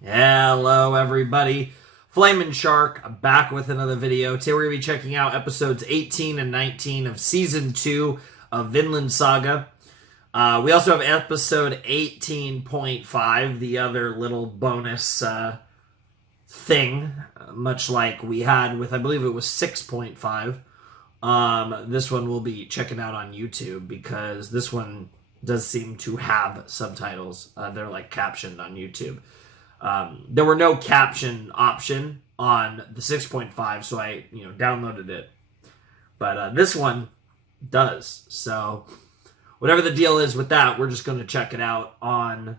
Hello everybody, Flamin' Shark back with another video. Today we're going to be checking out episodes 18 and 19 of Season 2 of Vinland Saga. We also have episode 18.5, the other little bonus thing, much like we had with, I believe it was 6.5. This one we'll be checking out on YouTube because this one does seem to have subtitles. They're like captioned on YouTube. There were no caption option on the 6.5, so I downloaded it. But this one does. So whatever the deal is with that, we're just going to check it out on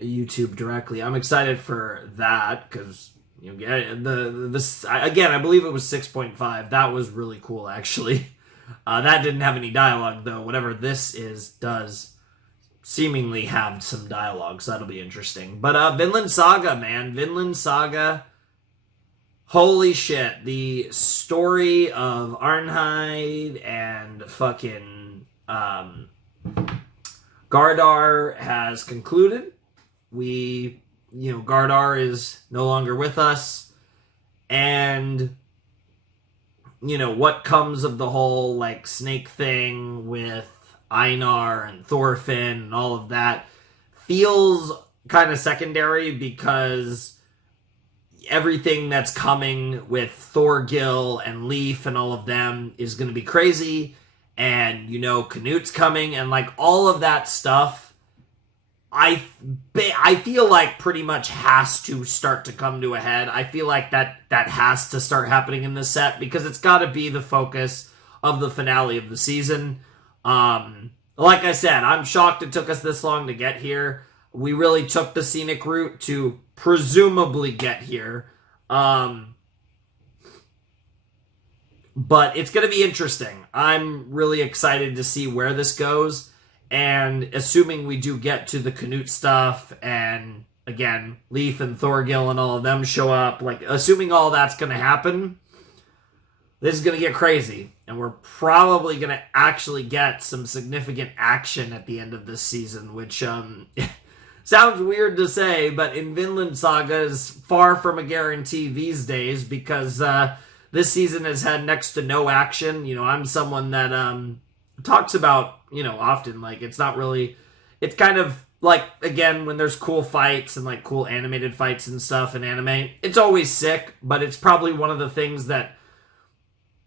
YouTube directly. I'm excited for that because this again, I believe it was 6.5. That was really cool, actually. That didn't have any dialogue though. Whatever this does seemingly have some dialogue, so that'll be interesting. But Vinland Saga, man. Vinland Saga. Holy shit. The story of Arnhild and fucking Gardar has concluded. Gardar is no longer with us. And what comes of the whole like snake thing with Einar and Thorfinn and all of that feels kind of secondary because everything that's coming with Thorgil and Leif and all of them is going to be crazy. And, Knut's coming and like all of that stuff, I feel like pretty much has to start to come to a head. I feel like that has to start happening in this set because it's got to be the focus of the finale of the season. Like I said, I'm shocked it took us this long to get here. We really took the scenic route to presumably get here. But it's going to be interesting. I'm really excited to see where this goes. And assuming we do get to the Knut stuff and, again, Leif and Thorgil and all of them show up, like, assuming all that's going to happen, this is going to get crazy. And we're probably going to actually get some significant action at the end of this season, which sounds weird to say, but in Vinland Saga is far from a guarantee these days because this season has had next to no action. I'm someone that talks about, often, like, it's not really, it's kind of like, again, when there's cool fights and like cool animated fights and stuff in anime, it's always sick, but it's probably one of the things that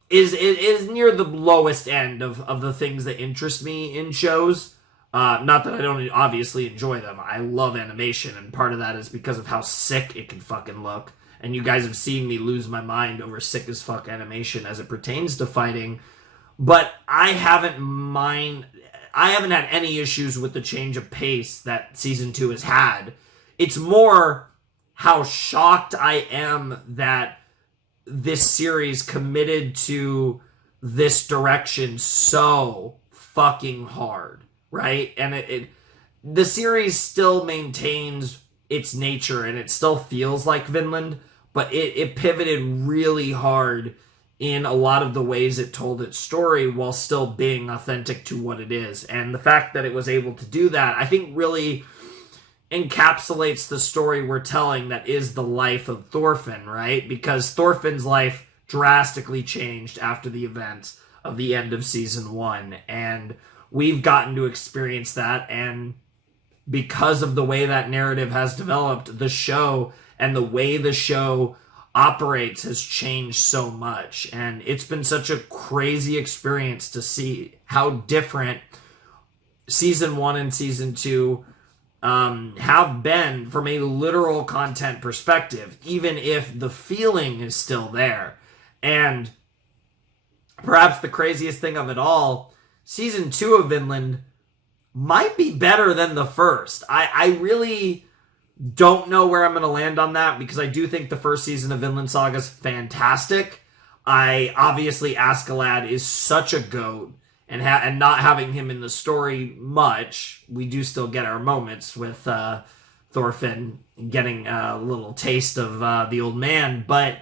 is near the lowest end of the things that interest me in shows. Not that I don't obviously enjoy them. I love animation, and part of that is because of how sick it can fucking look. And you guys have seen me lose my mind over sick as fuck animation as it pertains to fighting. But I haven't had any issues with the change of pace that Season 2 has had. It's more how shocked I am that this series committed to this direction so fucking hard, right? And the series still maintains its nature and it still feels like Vinland, but it pivoted really hard in a lot of the ways it told its story while still being authentic to what it is. And the fact that it was able to do that, I think really encapsulates the story we're telling that is the life of Thorfinn, right? Because Thorfinn's life drastically changed after the events of the end of Season 1, and we've gotten to experience that, and because of the way that narrative has developed, the show and the way the show operates has changed so much, and it's been such a crazy experience to see how different Season 1 and Season 2 have been from a literal content perspective, even if the feeling is still there. And perhaps the craziest thing of it all, Season 2 of Vinland might be better than the first. I really don't know where I'm going to land on that because I do think the first season of Vinland Saga is fantastic. Obviously, Askeladd is such a goat. And not having him in the story much, we do still get our moments with Thorfinn getting a little taste of the old man. But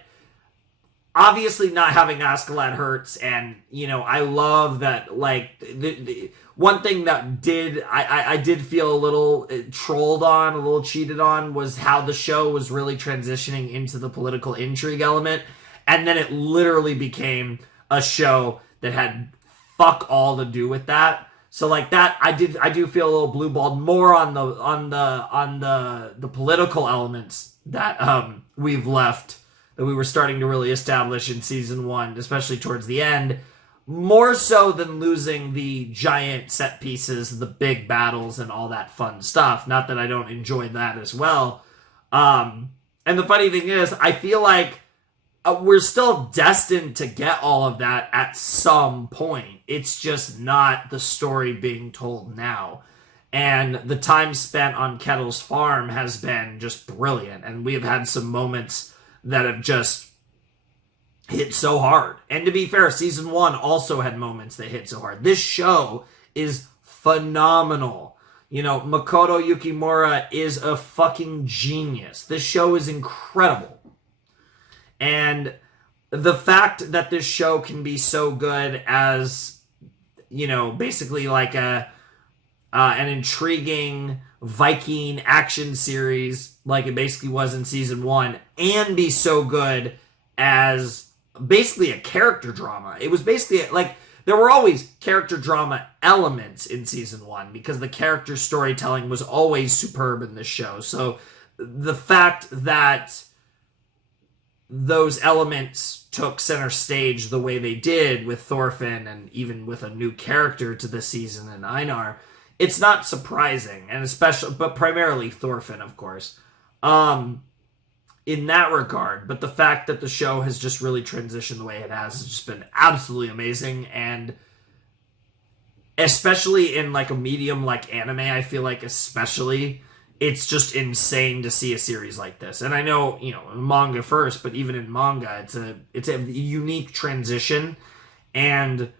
obviously not having Askeladd hurts, and, I love that, like, one thing that I did feel a little trolled on, a little cheated on, was how the show was really transitioning into the political intrigue element, and then it literally became a show that had fuck all to do with that. So like that, I do feel a little blue-balled more on the political elements that we've left, that we were starting to really establish in season 1, especially towards the end, more so than losing the giant set pieces, the big battles, and all that fun stuff. Not that I don't enjoy that as well. And the funny thing is, I feel like we're still destined to get all of that at some point. It's just not the story being told now. And the time spent on Kettle's farm has been just brilliant. And we have had some moments that have just hit so hard. And to be fair, season 1 also had moments that hit so hard. This show is phenomenal. You know, Makoto Yukimura is a fucking genius. This show is incredible. And the fact that this show can be so good as, you know, basically like an intriguing Viking action series like it basically was in season 1, and be so good as basically a character drama. It was basically like there were always character drama elements in season 1 because the character storytelling was always superb in this show. So the fact that those elements took center stage the way they did with Thorfinn, and even with a new character to this season in Einar, it's not surprising, and especially, but primarily Thorfinn, of course, in that regard. But the fact that the show has just really transitioned the way it has just been absolutely amazing, and especially in like a medium like anime, I feel like especially, it's just insane to see a series like this. And I know, you know, manga first, but even in manga, it's a unique transition. And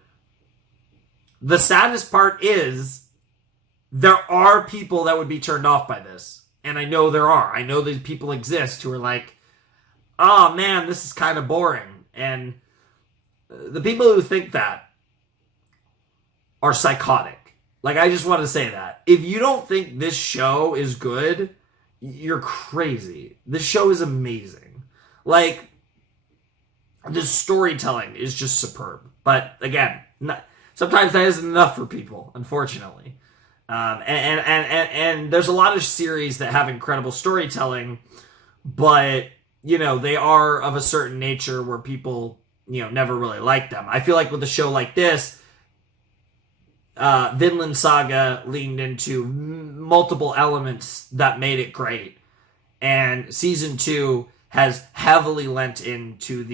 the saddest part is there are people that would be turned off by this. And I know there are. I know these people exist who are like, oh man, this is kind of boring. And the people who think that are psychotic. Like, I just want to say that. If you don't think this show is good, you're crazy. This show is amazing. Like, the storytelling is just superb. But, again, sometimes that isn't enough for people, unfortunately. And there's a lot of series that have incredible storytelling, but, you know, they are of a certain nature where people, you know, never really like them. I feel like with a show like this, Vinland Saga leaned into multiple elements that made it great, and season 2 has heavily lent into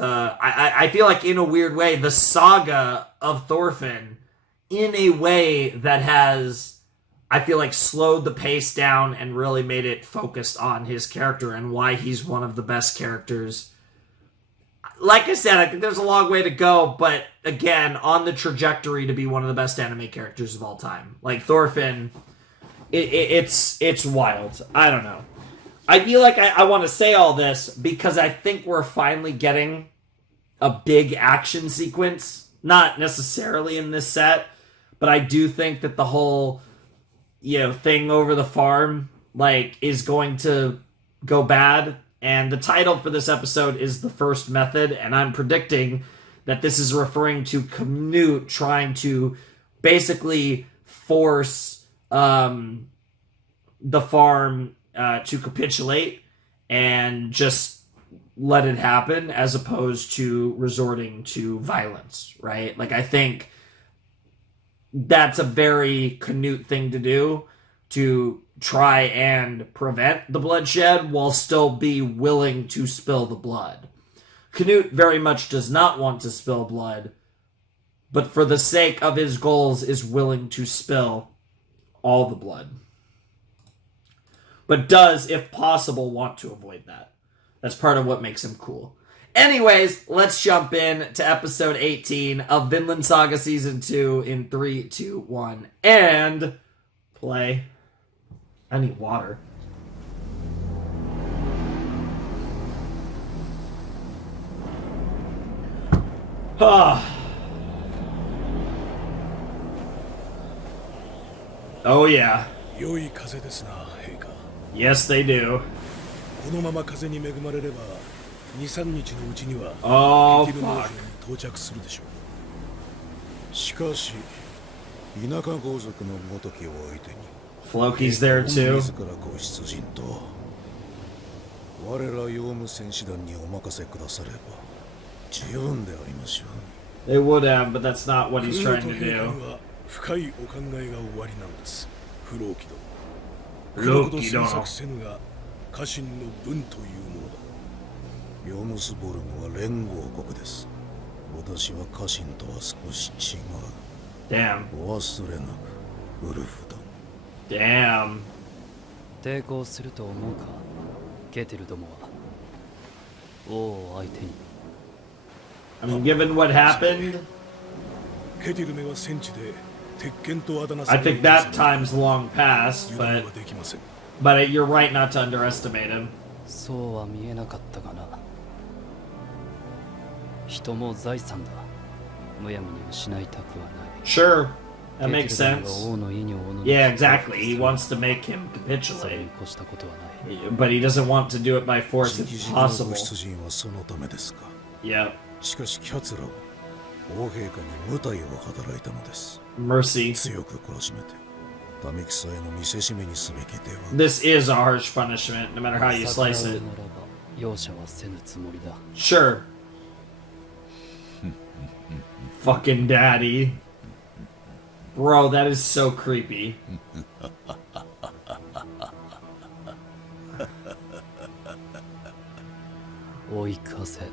I feel like in a weird way the saga of Thorfinn, in a way that has, I feel like, slowed the pace down and really made it focused on his character and why he's one of the best characters. Like I said, I think there's a long way to go, but again, on the trajectory to be one of the best anime characters of all time. Like Thorfinn, it's wild. I don't know. I feel like I want to say all this because I think we're finally getting a big action sequence. Not necessarily in this set, but I do think that the whole, you know, thing over the farm, like, is going to go bad. And the title for this episode is The First Method, and I'm predicting that this is referring to Canute trying to basically force the farm to capitulate and just let it happen, as opposed to resorting to violence, right? Like, I think that's a very Canute thing to do, to try and prevent the bloodshed while still be willing to spill the blood. Canute very much does not want to spill blood, but for the sake of his goals is willing to spill all the blood. But does, if possible, want to avoid that. That's part of what makes him cool. Anyways, let's jump in to episode 18 of Vinland Saga Season 2 in 3, 2, 1, and play. I need water. Oh yeah. 良い風ですな、陛下。 Yes, they do. このまま風に恵まれれば、2、3日のうちには Oh ケティル農場 fuck. に到着するでしょう。しかし、田舎豪族のごときを相手に、Floki's there too. 自らご出陣と、我ら用務戦士団にお任せくだされば十分でありましょう。 They would have, but that's not what he's trying to 陛下 do. には深いお考えがおありなんです。不老気殿。老気殿。黒ほど詮索せぬが家臣の分というものだ。ヨムスボルムは連合国です。私は家臣とは少し違う。 Damn. お忘れなく、ウルフ殿。 Damn. 抵抗すると思うか、ケテルどもは。王を相手に。 I mean, given what happened, ケティルめは戦地で鉄拳とあだ名さ I れる think that time's long past, 油断 but はできません。 you're right not to underestimate him. そうは見えなかったがな。人も財産だ。むやみに失いたくはない。 Sure, that ケテ makes ル sense. 殿が王の意におのの Yeah, exactly. He wants to make him それ capitulate, に越したことはない。 but he doesn't want to do it by force 直 if 々の possible. ご出陣はそのためですか。 Yep. しかしキャツラは王陛下に無体を働いたのです。 Mercy. 強く懲らしめて民草への見せしめにすべきでは。 This is a harsh punishment, no matter how you 逆らう slice なら it. ば容赦はせぬつもりだ。 Sure. Fucking daddy. Bro, that is so creepy. 追い風。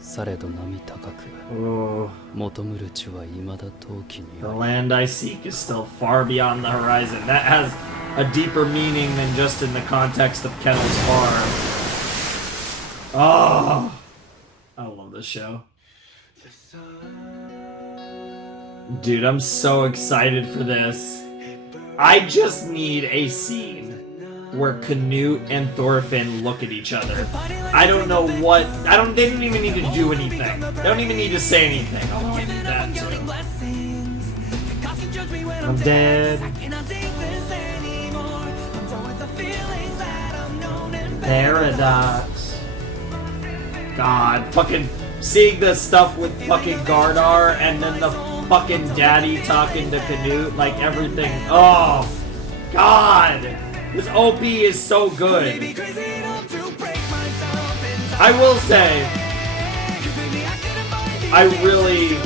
されど波高く。 Oh, 求むる地は未だ陶器に the あり。 land I seek is still far beyond the horizon. That has a deeper meaning than just in the context of Kettle's farm. Oh, I love this show. Dude, I'm so excited for this. I just need a scene where Canute and Thorfinn look at each other. I don't know what. They don't even need to do anything. They don't even need to say anything. I want to do that too. I'm dead. Paradox. God, fucking seeing the stuff with fucking Gardar and then the fucking daddy talking to Canute, like everything. Oh, God. This OP is so good. I will say, I really...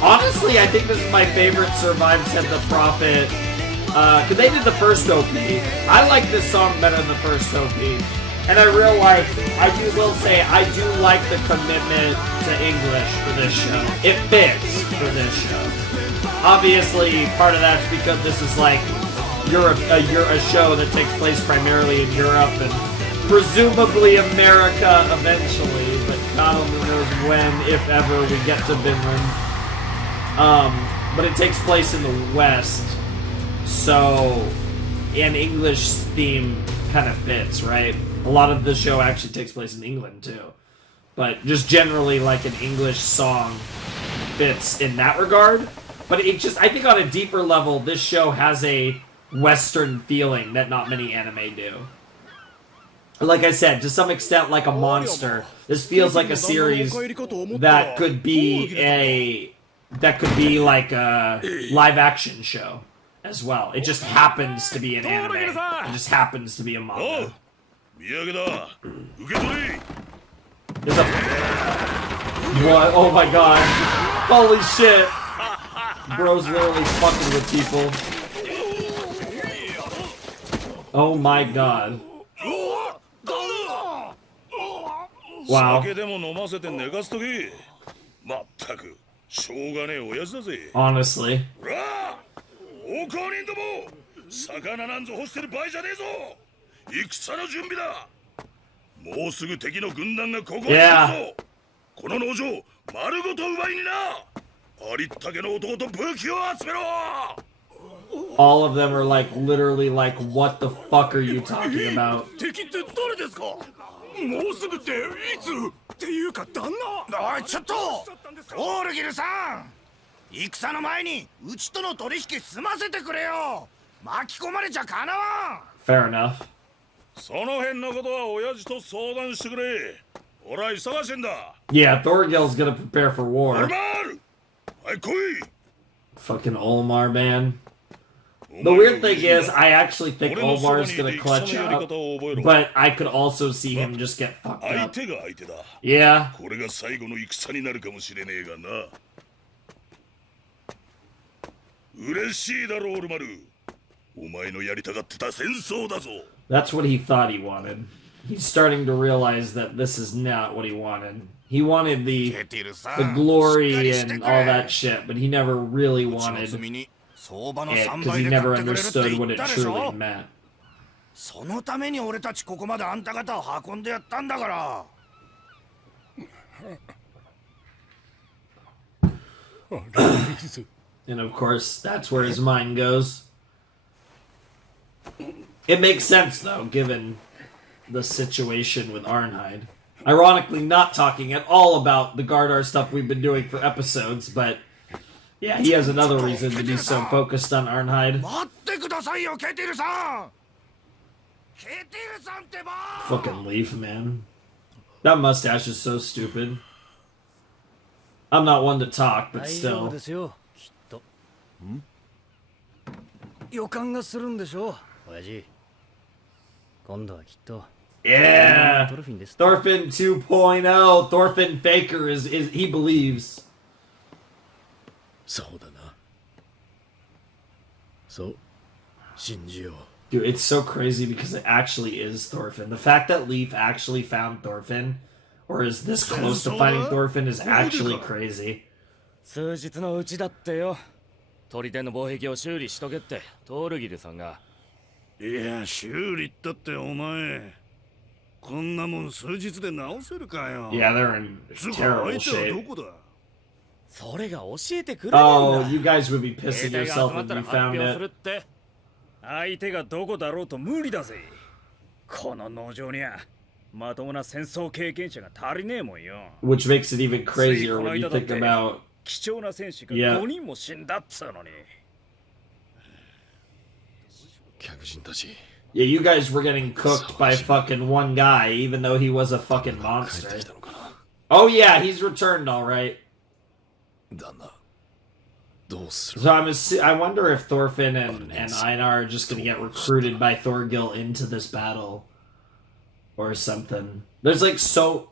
Honestly, I think this is my favorite Survive Said the Prophet. Because they did the first OP. I like this song better than the first OP. And I will say, I do like the commitment to English for this show. It fits for this show. Obviously, part of that's because this is like a show that takes place primarily in Europe and presumably America eventually, but God only knows when, if ever, we get to Vinland. But it takes place in the West, so an English theme kind of fits, right? A lot of the show actually takes place in England too, but just generally like an English song fits in that regard. But it just, I think on a deeper level, this show has a Western feeling that not many anime do. Like I said, to some extent like a monster, this feels like a series that could be like a live action show as well. It just happens to be an anime. It just happens to be a manga. There's a... What? Oh my god. Holy shit. Bro's literally fucking with people. Oh my god. Wow. Honestly. Yeah. All of them are like literally like, what the fuck are you talking about? もうすぐっていつっていうか旦那。おいちょっとオールギルさん、戦の前にうちとの取引済ませてくれよ。巻き込まれちゃかなわん。 Fair enough. その辺のことは親父と相談してくれ。俺は忙しいんだ。 Yeah, Thorgil's gonna prepare for オ war. ルマール、はい来い。 Fucking Olmar, man. The weird thing is, I actually think Olmar's gonna clutch up, but I could also see him just get fucked 相 up. 手が相手だ。 Yeah. これが最後の戦になるかもしれねえがな。嬉しいだろオルマル。お前のやりたがってた戦争だぞ。 That's what he thought he wanted. He's starting to realize that this is not what he wanted. He wanted the glory and all that shit, but he never really wanted it because he never understood what it truly meant. そのために俺たちここまであんた方を運んでやったんだから。 And of course, that's where his mind goes. It makes sense, though, given the situation with Arnhild. Ironically, not talking at all about the Gardar stuff we've been doing for episodes, but yeah, he has another reason to be so focused on Arnhild. 待ってくださいよ、ケティルさん。ケティルさんってば。 Fucking Leaf, man. That mustache is so stupid. I'm not one to talk, but 大丈 still. 夫ですよきっと。予感がするんでしょう親父。今度はきっと Yeah! トルフィンです。 Thorfinn 2.0. Thorfinn Faker is he believes. そうだな。そう信じよう。 Dude, it's so crazy because it actually is Thorfinn. The fact that Leaf actually found Thorfinn, or is this close to finding Thorfinn, is actually crazy. 数日のうちだってよ。砦の防壁を修理しとけってトールギルさんが。いや、修理ったってお前。こんなもん数日で直せるかよ。 Yeah, they're in つうか terrible 相手はど shape. こだ。それが教えてくれねえんだ。 Oh, you guys would be pissing 兵隊が集 yourself まっ if たら you 発 found 表する it. って相手がどこだろうと無理だぜ。この農場にはまともな戦争経験者が足りねえもんよ。 Which makes it even crazier when you think about... 貴重な戦士が Yeah. 5人も死んだっつうのに。客人たち。 Yeah, you guys were getting cooked by fucking one guy, even though he was a fucking monster. Oh yeah, he's returned all right. だな。どうする。 So I wonder if Thorfinn and Einar are just gonna get recruited by Thorgil into this battle. Or something. There's like so...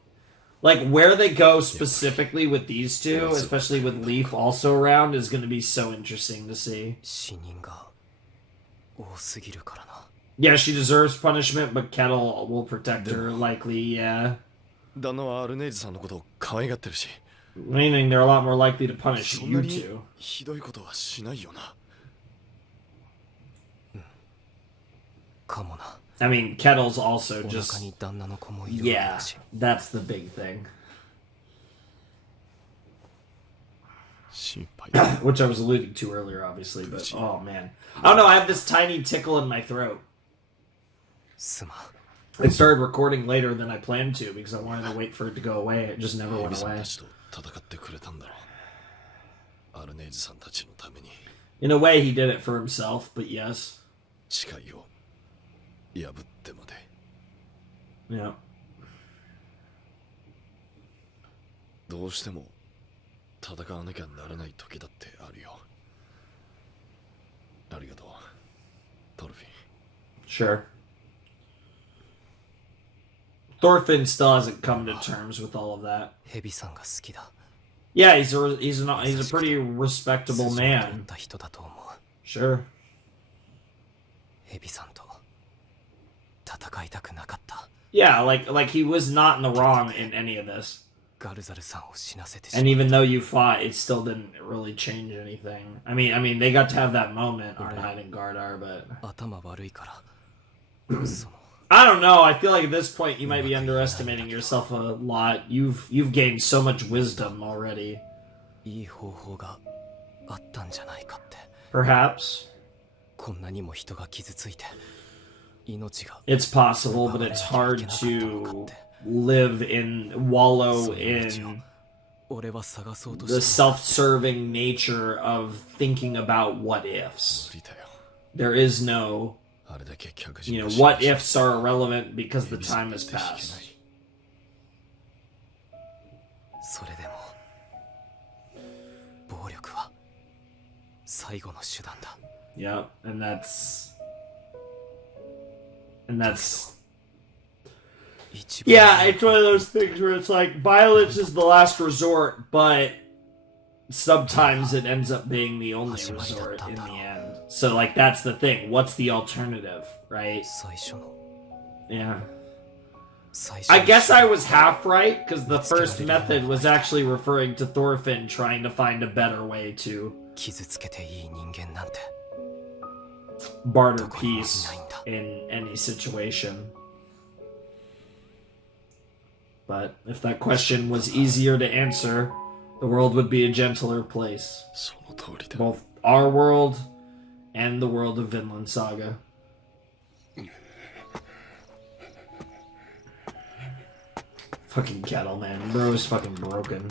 Like where they go specifically with these two, especially with Leaf also around, is gonna be so interesting to see. 死人が多すぎるからな。 Yeah, she deserves punishment, but Kettle will protect her, likely, yeah. 旦那はアルネイズさんのことを可愛がってるし。 Meaning they're a lot more likely to punish そん you なに two. ひどいことはしないよな。かもな。 I mean, Kettle's also お just... 腹に旦那の子もいるわけ Yeah, だし。 that's the big thing. 心配だ。 Which I was alluding to earlier, obviously, but oh man. I don't know, I have this tiny tickle in my throat. すまん。 I started recording later than I planned to because I wanted to wait for it to go away. It just never エ went ビさん away. たちと戦ってくれたんだろう。アルネイズさんたちのために In a way, he did it for himself, but yes. 誓いを破ってまで。 Yeah. どうしても戦わなきゃならない時だってあるよ。ありがとう、トルフィン。 Sure. Thorfinn still hasn't come to terms with all of that. ヘビさんが好きだ。 Yeah, he's a pretty respectable 筋を通っ man. た人だと思う。 Sure. ヘビさんと戦いたくなかった。 Yeah, like he was not in the wrong in any of this. ガルザルさんを死なせてしま And う。 even though you fought, it still didn't really change anything. I mean, they got to have that moment, Arnhild and Gardar, but 頭悪いから。その I don't know. I feel like at this point you might be underestimating yourself a lot. You've gained so much wisdom already. いい方法があったんじゃないかって。 Perhaps こんなにも人が傷ついて命が it's possible, but it's hard to wallow in 俺は探そうと the した。 self-serving nature of thinking about what ifs. 無理だよ。 There is no, あれだけ客 you 人 know, が what ifs are irrelevant because the time has passed. それでも暴力は最後の手段だ。 Yep, and that's 一番 yeah, it's one of those things where it's like violence is the last resort, but sometimes it ends up being the only resort in the end. So like that's the thing. What's the alternative, right? 最初の Yeah. 最初の I guess I was half right because the first method was actually referring to Thorfinn trying to find a better way to 傷つけていい人間なんて barter peace in any situation. But if that question was easier to answer, the world would be a gentler place. その通りだ。 Both our world and the world of Vinland Saga. Fucking Kettle, man. Bro is fucking broken.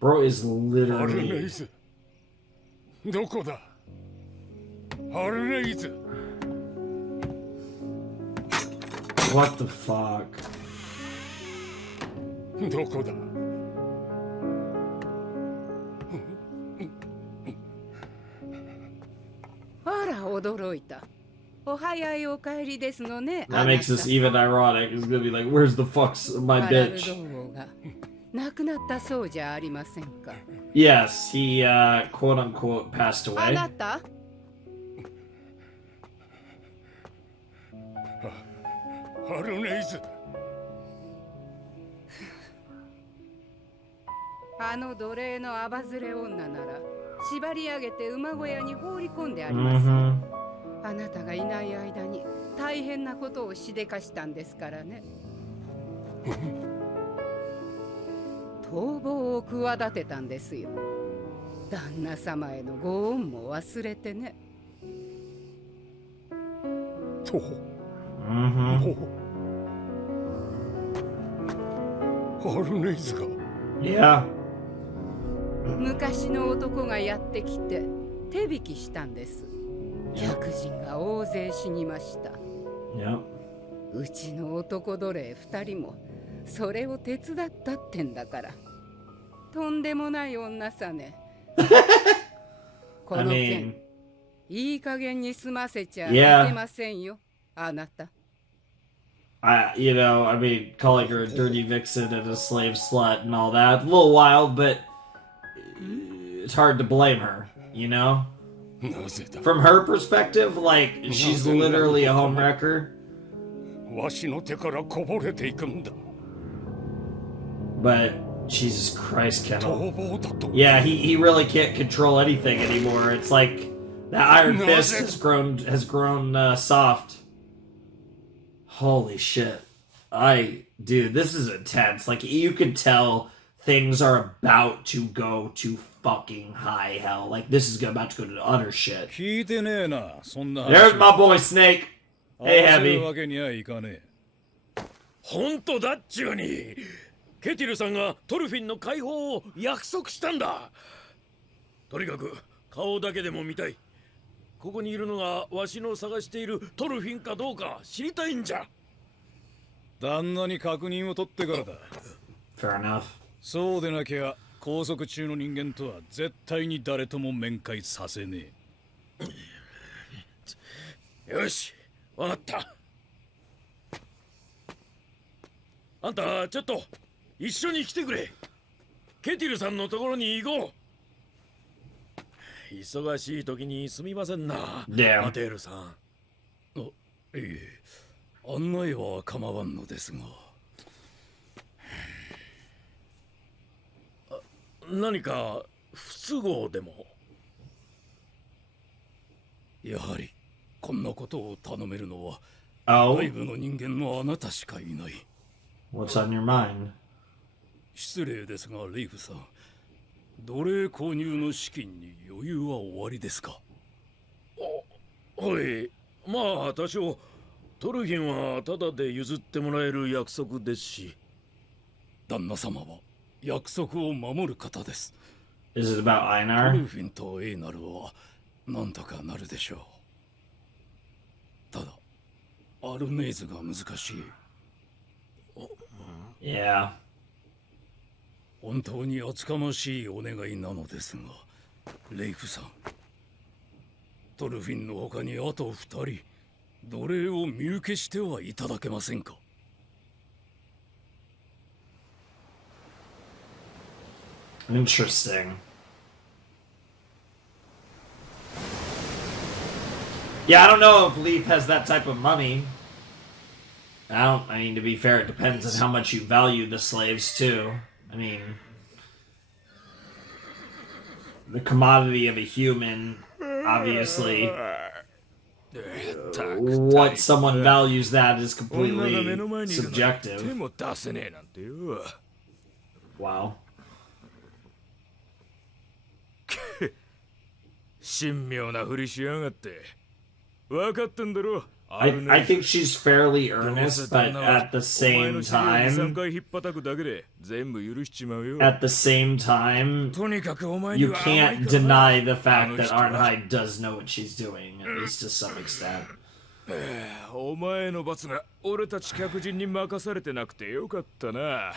Bro is アルネイ literally... ズどこだ。アルネイズ What the fuck? どこだ。あら驚いた。お早いお帰りですのね。 That makes this even ironic. It's gonna be like, where's the fuck's my ハラル bitch? ド王が亡くなったそうじゃありませんか。 Yes, he quote unquote passed あ away. なたアルネイズあの奴隷のアバズレ女なら縛り上げて馬小屋に放り込んであります。 Mm-hmm. あなたがいない間に大変なことをしでかしたんですからね。逃亡を企てたんですよ。旦那様へのご恩も忘れてね。と Mm-hmm. アルネイズが Yeah. 昔の男がやってきて手引きしたんです。客人が大勢死にました。 Yep. うちの男奴隷2人もそれを手伝ったってんだから。とんでもない女さね。こ I の mean, 件いい加減に済ませちゃい Yeah. けませんよ、あなた。 I mean, calling her a dirty vixen and a slave slut and all that, a little wild, but it's hard to blame her, you know? なぜだ。 From her perspective, like, she's literally a homewrecker, わしの手からこぼれていくんだ。 but Jesus Christ, Kettle. 逃亡だと。 Yeah, he really can't control anything anymore. It's like that Iron Fist has grown soft. Holy shit. Dude, this is intense. Like, you could tell things are about to go to fucking high hell. Like, this is about to go to utter shit. 聞いてねえな、そんな There's my boy Snake. Hey, 合わせる Heavy. わけにはいかねえ。本当だっちゅうに。ケティルさんがトルフィンの解放を約束したんだ。とにかく顔だけでも見たい。ここにいるのがわしの探しているトルフィンかどうか知りたいんじゃ。旦那に確認を取ってからだ。 Fair enough. そうでなきゃ拘束中の人間とは絶対に誰とも面会させねえ。よし、わかった。あんたちょっと一緒に来てくれ。ケティルさんのところに行こう。忙しい時にすみませんな。 Damn. マテールさん。あ、いえ、案内は構わんのですが。何か不都合でも。やはりこんなことを頼めるのは Oh? 外部の人間のあなたしかいない。 What's on your mind? 失礼ですがレイフさん、奴隷購入の資金に余裕は終わりですか？はい、まあ多少トルヒンはタダで譲ってもらえる約束ですし。旦那様は約束を守る方です。 Is it about ト Einar? ルフィンとエイナルはなんとかなるでしょう。ただアルネイズが難しい。 Yeah. 本当に厚かましいお願いなのですが、レイフさん、トルフィンの他にあと2人、奴隷を身請けしてはいただけませんか？ Interesting. Yeah, I don't know if Leaf has that type of money. I mean, to be fair, it depends on how much you value the slaves, too. I mean, the commodity of a human, obviously, what someone values that is completely subjective. 手も出せねえなんてよ。 Wow. 神妙なふりしやがって。分かってんだろ。 I think she's fairly earnest, but at the same time, you can't deny the fact that Arnhild does know what she's doing, at least to some extent. お前の罰が俺たち客人に任されてなくてよかったな。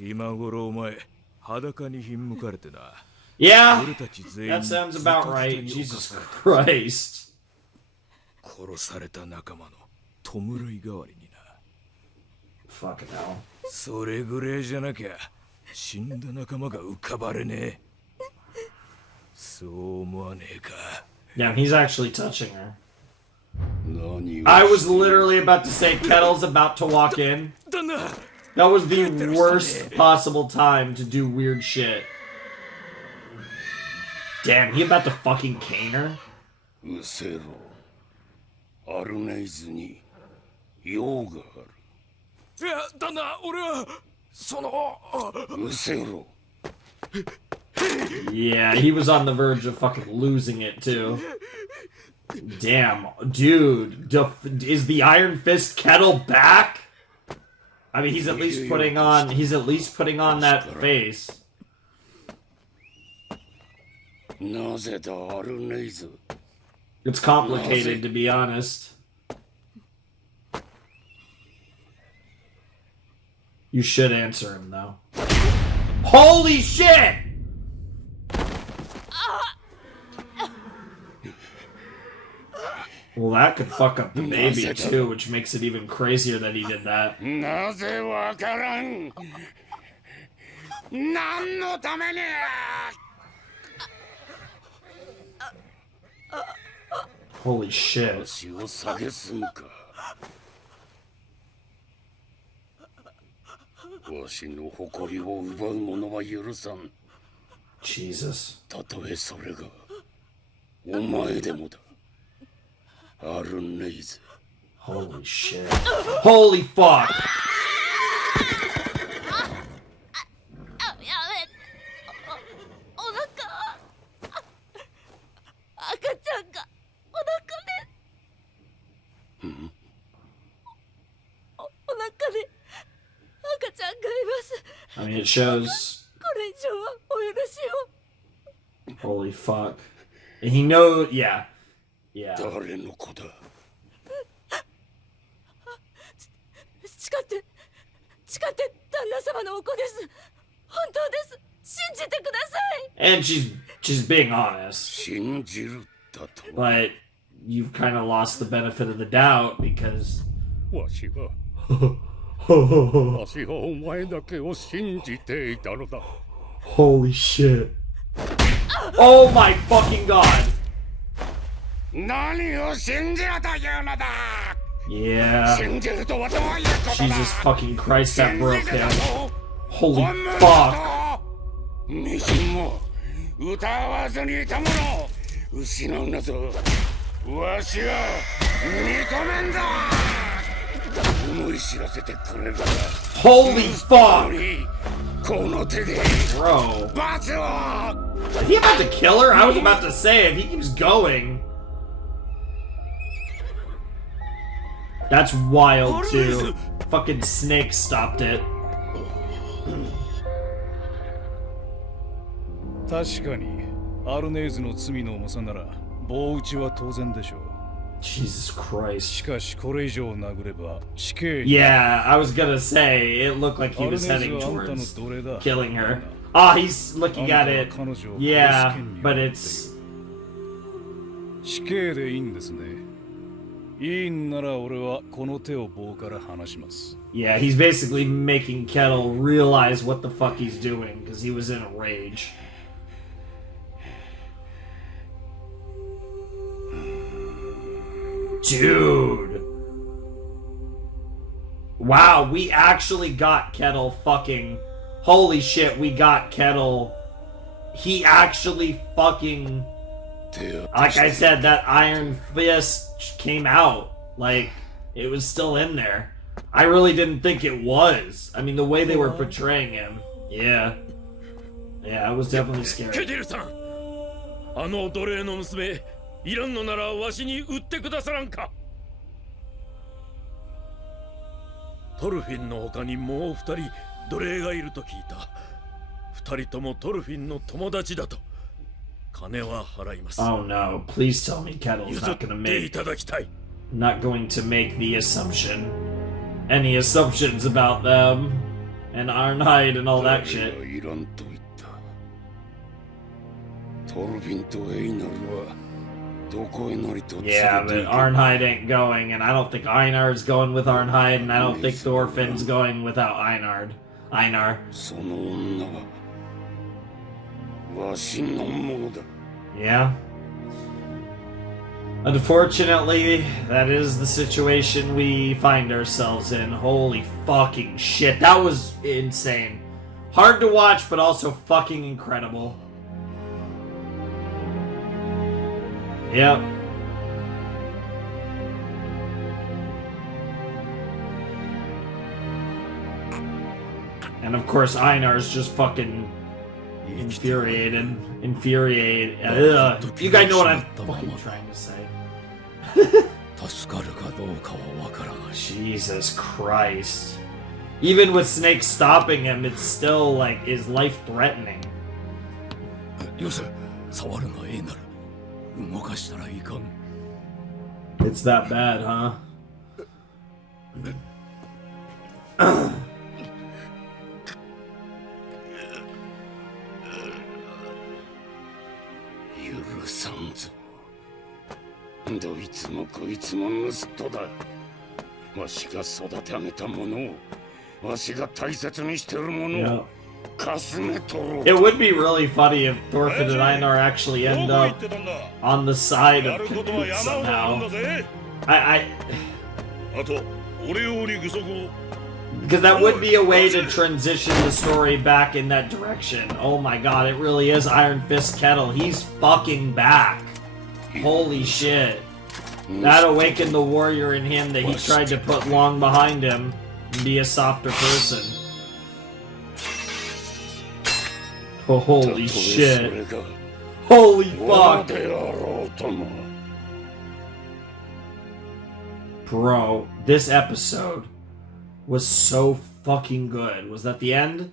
今頃お前裸にひんむかれてな。 Yeah, that sounds about right. Jesus Christ. 殺された仲間の弔い代わりにな。 Fucking hell. それぐらいじゃなきゃ死んだ仲間が浮かばれねえ。そう思わねえか。 Yeah, he's actually touching her. I was literally about to say Kettle's about to walk in. That was the worst possible time to do weird shit. Damn, he about to fucking cane her? うせろ。アルネイズに用がある。いや、旦那、俺はその。うせろ。 Yeah, he was on the verge of fucking losing it too. Damn, dude, is the Iron Fist Kettle back? I mean, he's at least putting on that face. なぜだ、アルネイズ。 It's complicated, to be honest. You should answer him, though. Holy shit! Well, that could fuck up the baby, too, which makes it even crazier that he did that. なぜわからん。何のために。 Holy shit. 足を下げすむか。わしの誇りを奪う者は許さん。 Jesus. たとえそれがお前でもだ。アルネイズ。 Holy shit. Holy fuck! お腹で赤ちゃんがいます。 I mean, it shows. これ以上はお許しを。 Holy fuck. And he knows. Yeah. Yeah. 誰の子だ。誓って旦那様のお子です。本当です。信じてください。 And she's being honest. 信じるだと。 But you've kind of lost the benefit of the doubt because. わしはお前だけを信じていたのだ。 Holy shit. Oh my fucking god. 何を信じろというのだ。 Yeah. 信じるとはどういうことだ。 Jesus fucking Christ, that broke him. Holy fuck. みじんも歌わずにいたもの失うなぞ。わしは認めんぞ。思い知らせてくれるか。 Holy fuck. この手で Bro. 罰を。 Is he about to kill her? I was about to say, if he keeps going. That's wild too. Fucking snake stopped it. 確かにアルネーズの罪の重さなら棒打ちは当然でしょう。 Jesus Christ. しかしこれ以上殴れば死刑に。 Yeah, I was gonna say, it looked like he was heading towards killing her. Ah, he's looking at it. Yeah, but it's... 死刑でいいんですね。いいんなら俺はこの手を棒から離します。 Yeah, he's basically making Kettle realize what the fuck he's doing, because he was in a rage. Dude. Wow, we actually got Kettle fucking... Holy shit, we got Kettle. He actually fucking... Like I said, that Iron Fist came out. Like, it was still in there. I really didn't think it was. I mean, the way they were portraying him. Yeah. Yeah, it was definitely scary. ケティルさん、あの奴隷の娘、いらんのならわしに売ってくださらんか。トルフィンの他にもう2人奴隷がいると聞いた。2人ともトルフィンの友達だと。金は払います。 Oh no, please tell me Kettle's not gonna てい make... ただきたい。 Not going to make the assumption. Any assumptions about them. And Arnhild and all that shit. いらんと言った。トルフィンとエイナルはどこへなりと連れて Yeah, but 行け。 Arnhild ain't going, and I don't think Einar's going with Arnhild, and I don't think Thorfinn's going without Einar. その女はわしのものだ。 Yeah. Unfortunately, that is the situation we find ourselves in. Holy fucking shit. That was insane. Hard to watch, but also fucking incredible. Yep. And of course, Einar's just fucking infuriated. Ugh. You guys know what I'm fucking trying to say. 助かるかどうかはわからない。 Jesus Christ. Even with Snake stopping him, it's still like is life threatening. よせ、触るなエイナル。動かしたらいかん。 It's that bad, huh? 許さんぞ。どいつもこいつも盗人だ。わしが育て上げたものを、わしが大切にしてるもの Yeah. をかすめ取ろう。 It would be really funny if Thorfinn and Einar actually end up on the side of Knut somehow. I あと、俺より具足を。 because that would be a way to transition the story back in that direction. Oh my god, it really is Iron Fist Kettle. He's fucking back. Holy shit. That awakened the warrior in him that he tried to put long behind him and be a softer person. Oh, holy shit. Holy fuck. であろうとも。 Bro, this episode was so fucking good. Was that the end?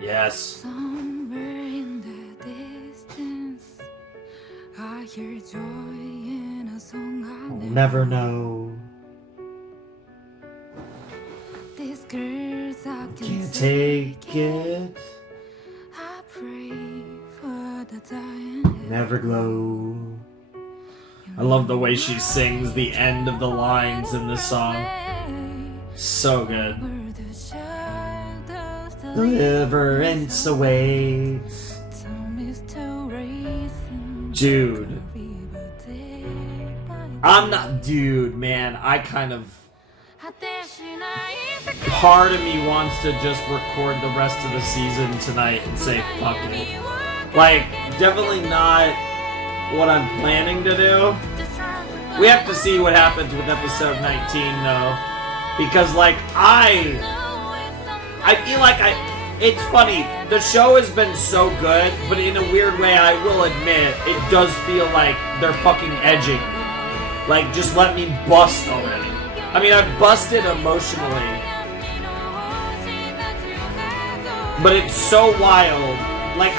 Yes. Somewhere in the distance, I hear joy in a song I'll We'll never know. These girls I Can't take it. I pray for the dying. Never glow. I love the way she sings the end of the lines in this song. So good. Where the shadows Deliverance awaits. Dude. I'm not... Dude, man, I kind of... Part of me wants to just record the rest of the season tonight and say fuck it. Like, definitely not what I'm planning to do. We have to see what happens with episode 19, though. Because, like, I feel like it's funny, the show has been so good, but in a weird way, I will admit, it does feel like they're fucking edging me. Like, just let me bust already. I mean, I've busted emotionally, but it's so wild. Like,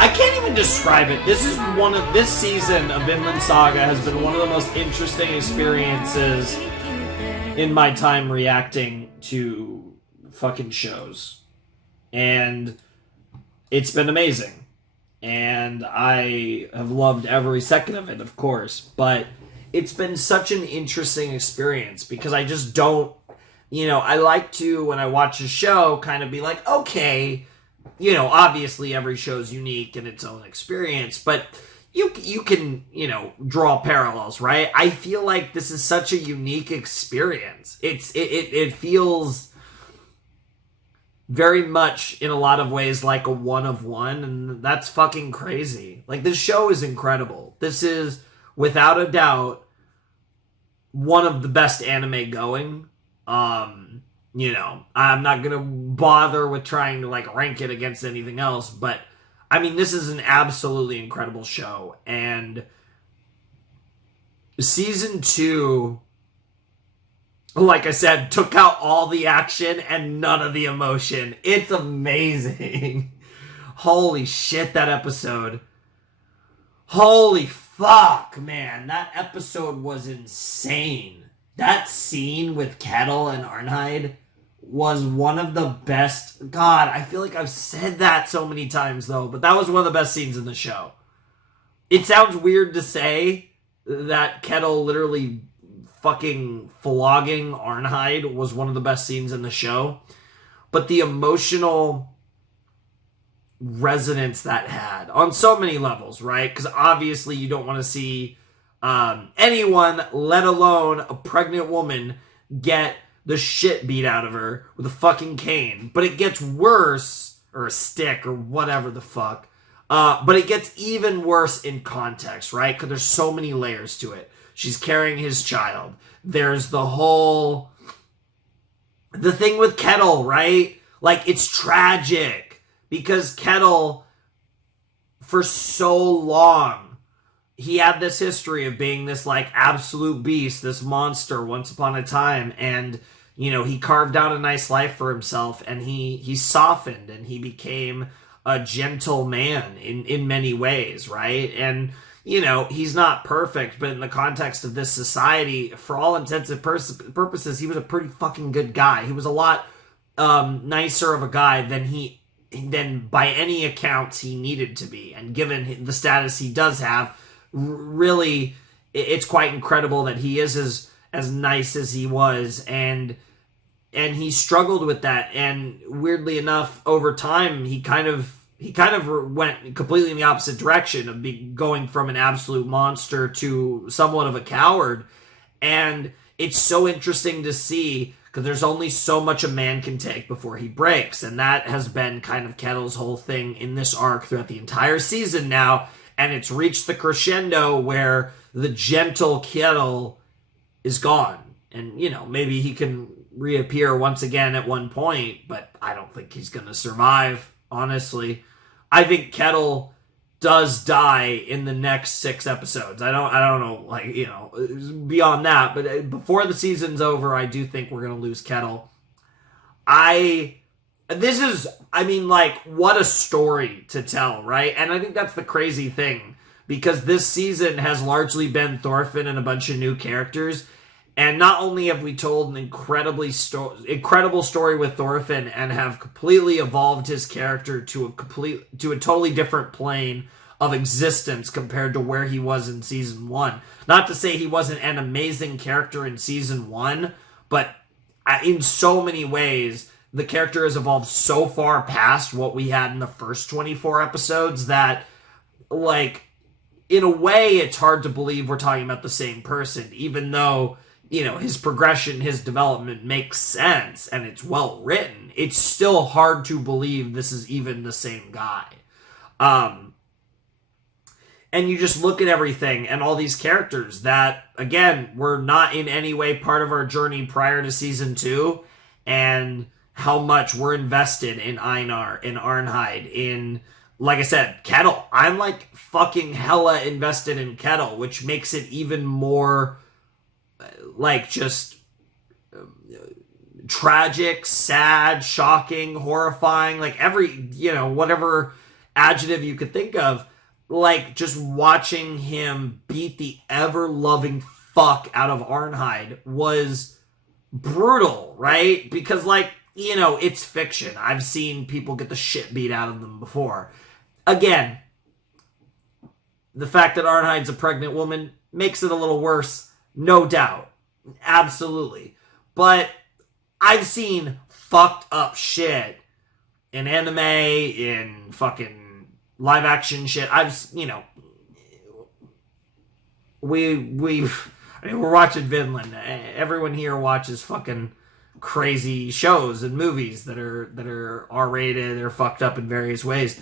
I can't even describe it. This season of Vinland Saga has been one of the most interesting experiences in my time reacting to fucking shows. And it's been amazing. And I have loved every second of it, of course. But it's been such an interesting experience because I just don't, I like to, when I watch a show, kind of be like, okay, obviously every show's unique in its own experience, but you can, draw parallels, right? I feel like this is such a unique experience. It feels very much in a lot of ways like a one of one, and that's fucking crazy. Like, this show is incredible. This is, without a doubt, one of the best anime going. I'm not gonna bother with trying to rank it against anything else, but I mean, this is an absolutely incredible show. And season 2, like I said, took out all the action and none of the emotion. It's amazing. Holy shit, that episode. Holy fuck, man. That episode was insane. That scene with Kettle and Arnhild was one of the best. God, I feel like I've said that so many times, though, but that was one of the best scenes in the show. It sounds weird to say that Kettle literally fucking flogging Arnhild was one of the best scenes in the show, but the emotional resonance that had on so many levels, right? Because obviously you don't want to see anyone, let alone a pregnant woman, get the shit beat out of her with a fucking cane. But it gets worse, or a stick, or whatever the fuck. But it gets even worse in context, right? Because there's so many layers to it. She's carrying his child. There's the thing with Kettle, right? Like, it's tragic. Because Kettle, for so long, he had this history of being this absolute beast, this monster once upon a time, and he carved out a nice life for himself, and he softened and he became a gentle man in many ways, right? And he's not perfect, but in the context of this society, for all intents and purposes, he was a pretty fucking good guy. He was a lot nicer of a guy than by any accounts he needed to be, and given the status he does have, really, it's quite incredible that he is as nice as he was, and he struggled with that, and weirdly enough, over time, he kind of went completely in the opposite direction of going from an absolute monster to somewhat of a coward, and it's so interesting to see, because there's only so much a man can take before he breaks, and that has been kind of Kettle's whole thing in this arc throughout the entire season now. And it's reached the crescendo where the gentle Kettle is gone. And, maybe he can reappear once again at one point, but I don't think he's going to survive, honestly. I think Kettle does die in the next 6 episodes. I don't know, beyond that. But before the season's over, I do think we're going to lose Kettle. What a story to tell, right? And I think that's the crazy thing, because this season has largely been Thorfinn and a bunch of new characters, and not only have we told an incredible story with Thorfinn and have completely evolved his character to a totally different plane of existence compared to where he was in season 1. Not to say he wasn't an amazing character in season 1, but in so many ways, the character has evolved so far past what we had in the first 24 episodes that, in a way, it's hard to believe we're talking about the same person, even though, his progression, his development makes sense, and it's well written. It's still hard to believe this is even the same guy. And you just look at everything and all these characters that, again, were not in any way part of our journey prior to season 2, and how much we're invested in Einar, in Arnhild, in, like I said, Kettle. I'm fucking hella invested in Kettle, which makes it even more like just tragic, sad, shocking, horrifying, like every, whatever adjective you could think of, like just watching him beat the ever-loving fuck out of Arnhild was brutal, right? Because, like, it's fiction. I've seen people get the shit beat out of them before. Again, the fact that Arnhild's a pregnant woman makes it a little worse, no doubt. Absolutely. But I've seen fucked up shit in anime, in fucking live action shit. We're watching Vinland. Everyone here watches fucking crazy shows and movies that are R-rated or fucked up in various ways.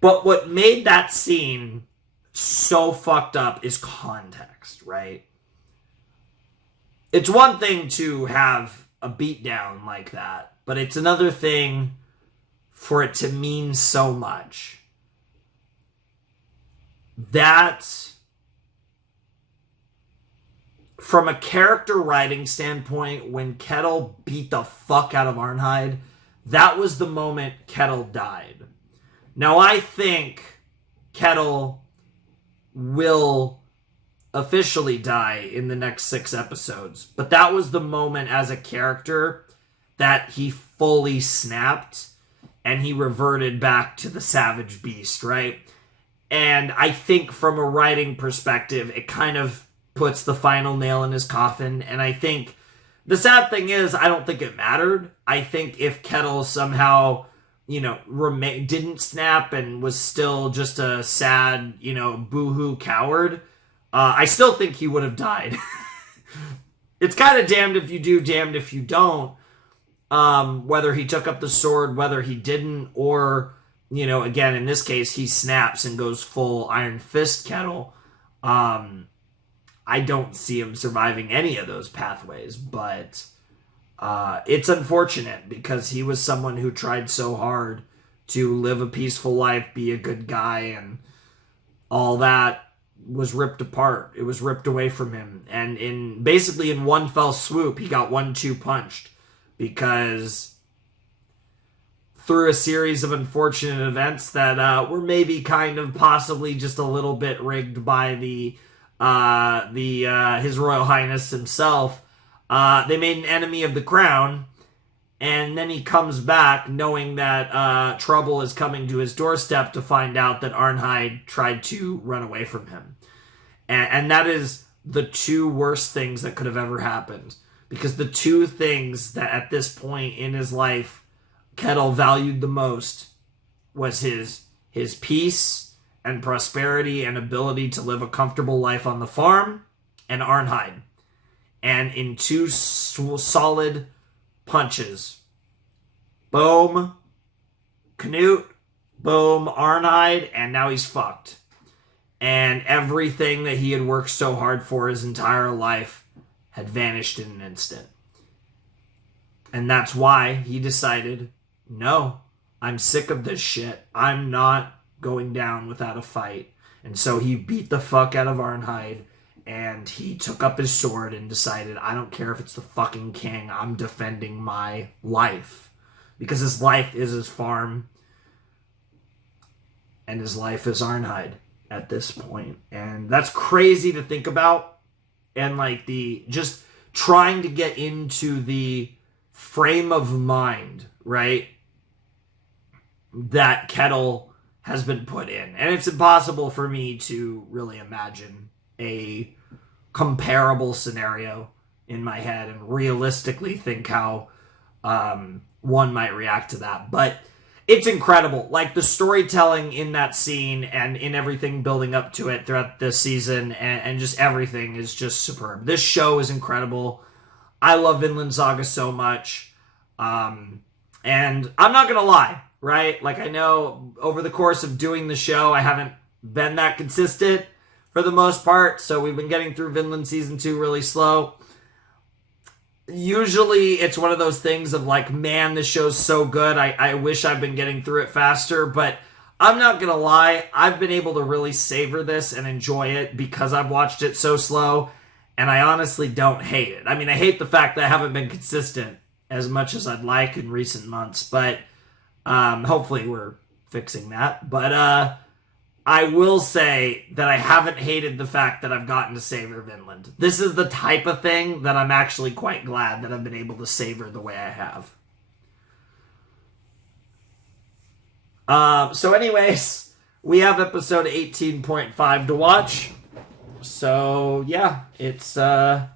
But what made that scene so fucked up is context, right? It's one thing to have a beatdown like that, but it's another thing for it to mean so much. That, from a character writing standpoint, when Kettle beat the fuck out of Arnhild, that was the moment Kettle died. Now, I think Kettle will officially die in the next 6 episodes, but that was the moment as a character that he fully snapped and he reverted back to the savage beast, right? And I think from a writing perspective, it kind of puts the final nail in his coffin. And I think the sad thing is, I don't think it mattered. I think if Kettle somehow, didn't snap and was still just a sad, boohoo coward, I still think he would have died. It's kind of damned if you do, damned if you don't. Whether he took up the sword, whether he didn't, or, again, in this case, he snaps and goes full Iron Fist Kettle. I don't see him surviving any of those pathways, but it's unfortunate because he was someone who tried so hard to live a peaceful life, be a good guy, and all that was ripped apart. It was ripped away from him. And in one fell swoop, he got 1-2 punched because through a series of unfortunate events that were maybe kind of possibly just a little bit rigged by His Royal Highness himself, they made an enemy of the crown, and then he comes back knowing that trouble is coming to his doorstep to find out that Arnhild tried to run away from him. And that is the 2 worst things that could have ever happened. Because the 2 things that at this point in his life Kettle valued the most was his peace and prosperity and ability to live a comfortable life on the farm, and Arnhild. And in 2 solid punches, boom, Knut, boom, Arnhild, and now he's fucked. And everything that he had worked so hard for his entire life had vanished in an instant. And that's why he decided, no, I'm sick of this shit. I'm not going down without a fight. And so he beat the fuck out of Arnhild, and he took up his sword and decided, I don't care if it's the fucking king, I'm defending my life. Because his life is his farm, and his life is Arnhild at this point. And that's crazy to think about. And like just trying to get into the frame of mind, right, that Kettle has been put in. And it's impossible for me to really imagine a comparable scenario in my head and realistically think how one might react to that. But it's incredible. Like, the storytelling in that scene and in everything building up to it throughout this season and just everything is just superb. This show is incredible. I love Vinland Saga so much. And I'm not going to lie, right? Like, I know over the course of doing the show, I haven't been that consistent for the most part. So we've been getting through Vinland Season 2 really slow. Usually it's one of those things of like, man, this show's so good. I wish I'd been getting through it faster, but I'm not going to lie. I've been able to really savor this and enjoy it because I've watched it so slow. and I honestly don't hate it. I mean, I hate the fact that I haven't been consistent as much as I'd like in recent months, but hopefully we're fixing that. But I will say that I haven't hated the fact that I've gotten to savor Vinland. This is the type of thing that I'm actually quite glad that I've been able to savor the way I have. So anyways, we have episode 18.5 to watch. So yeah, it's only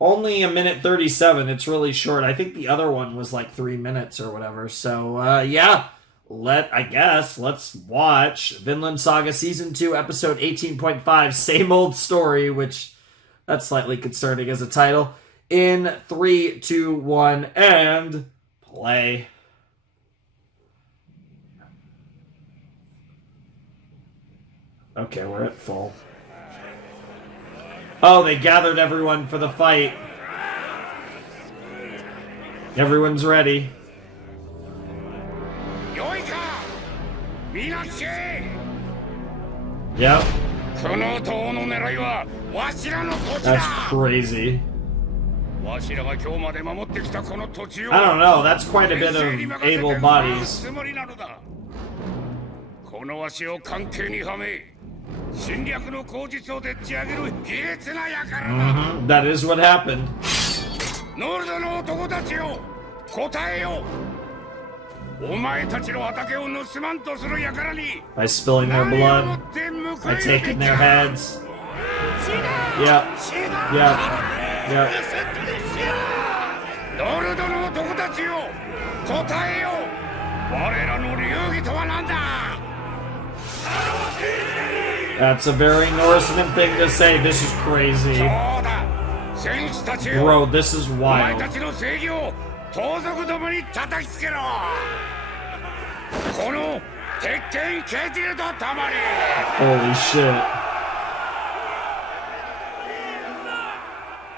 1:37. It's really short. I think the other one was like 3 minutes or whatever. So yeah, let's watch Vinland Saga Season 2, Episode 18.5, Same Old Story, which that's slightly concerning as a title. In 3, 2, 1, and play. Okay, we're at full. Oh, they gathered everyone for the fight. Everyone's ready. Yep. That's crazy. I don't know, that's quite a bit of able bodies. That is what happened. By spilling their blood, by taking their heads. Yep. Yep. Yep. That's a very Norseman thing to say. This is crazy. Bro, this is wild. Holy shit.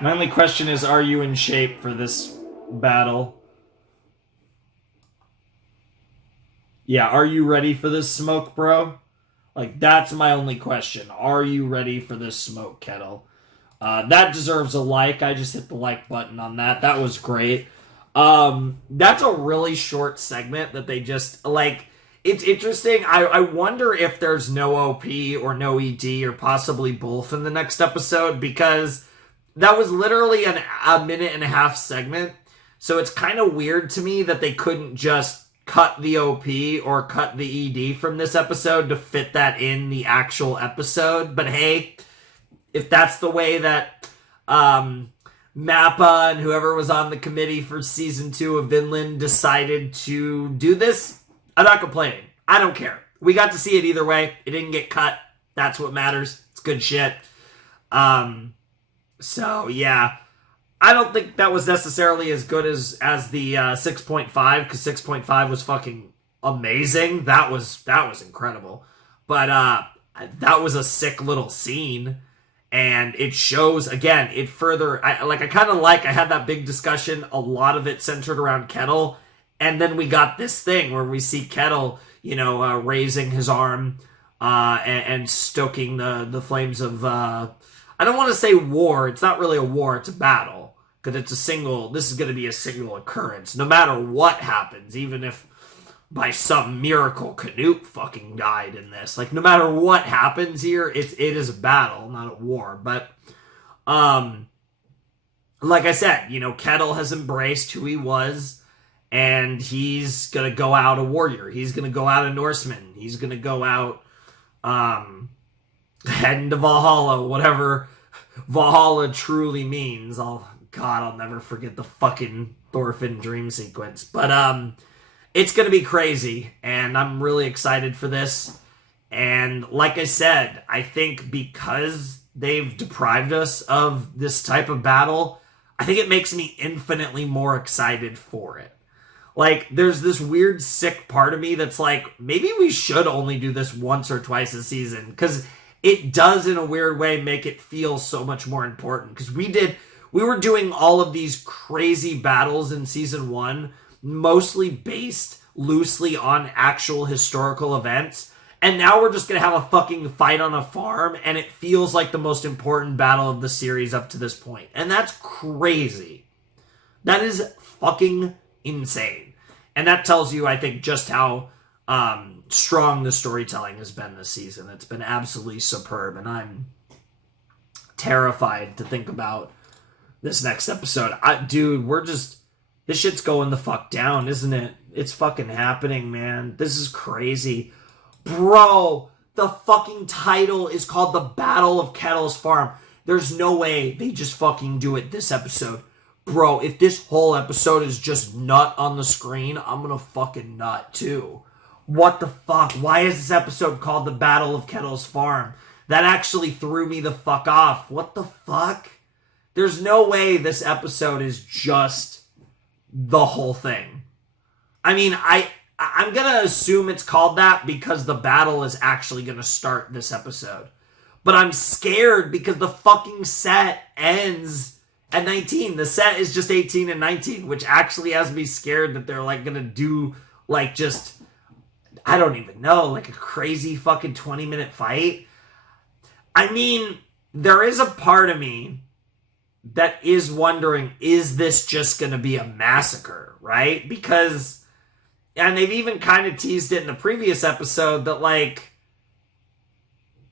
My only question is, are you in shape for this battle? Yeah, are you ready for this smoke, bro? Like, that's my only question. Are you ready for this smoke, Kettle? That deserves a like. I just hit the like button on that. That was great. That's a really short segment that they just, like, it's interesting. I wonder if there's no OP or no ED or possibly both in the next episode, because that was literally a 1.5-minute segment. So it's kind of weird to me that they couldn't just cut the OP or cut the ED from this episode to fit that in the actual episode. But hey, if that's the way that Mappa and whoever was on the committee for season 2 of Vinland decided to do this, I'm not complaining. I don't care. We got to see it either way. It didn't get cut. That's what matters. It's good shit. So yeah, I don't think that was necessarily as good as the 6.5, because 6.5 was fucking amazing. That was incredible. But that was a sick little scene, and it shows, again, it further, I had that big discussion, a lot of it centered around Kettle, and then we got this thing where we see Kettle, raising his arm and stoking the flames of, I don't want to say war, it's not really a war, it's a battle. Because this is going to be a single occurrence. No matter what happens, even if by some miracle Canute fucking died in this. Like, no matter what happens here, it is a battle, not a war. But, like I said, Kettle has embraced who he was, and he's going to go out a warrior. He's going to go out a Norseman. He's going to go out, heading to Valhalla, whatever Valhalla truly means. I'll never forget the fucking Thorfinn dream sequence. But, it's going to be crazy, and I'm really excited for this. And like I said, I think because they've deprived us of this type of battle, I think it makes me infinitely more excited for it. Like, there's this weird, sick part of me that's like, maybe we should only do this once or twice a season, because it does, in a weird way, make it feel so much more important. Because we were doing all of these crazy battles in season 1, mostly based loosely on actual historical events. And now we're just going to have a fucking fight on a farm, and it feels like the most important battle of the series up to this point. And that's crazy. That is fucking insane. And that tells you, I think, just how strong the storytelling has been this season. It's been absolutely superb, and I'm terrified to think about this next episode. Dude, this shit's going the fuck down, isn't it? It's fucking happening, man. This is crazy. Bro, the fucking title is called The Battle of Kettle's Farm. There's no way they just fucking do it this episode. Bro, if this whole episode is just nut on the screen, I'm gonna fucking nut too. What the fuck? Why is this episode called The Battle of Kettle's Farm? That actually threw me the fuck off. What the fuck? There's no way this episode is just the whole thing. I mean, I'm gonna assume it's called that because the battle is actually gonna start this episode. But I'm scared because the fucking set ends at 19. The set is just 18 and 19, which actually has me scared that they're like gonna do like just, I don't even know, like a crazy fucking 20-minute fight. I mean, there is a part of me that is wondering, is this just gonna be a massacre, right? Because, and they've even kind of teased it in the previous episode that, like,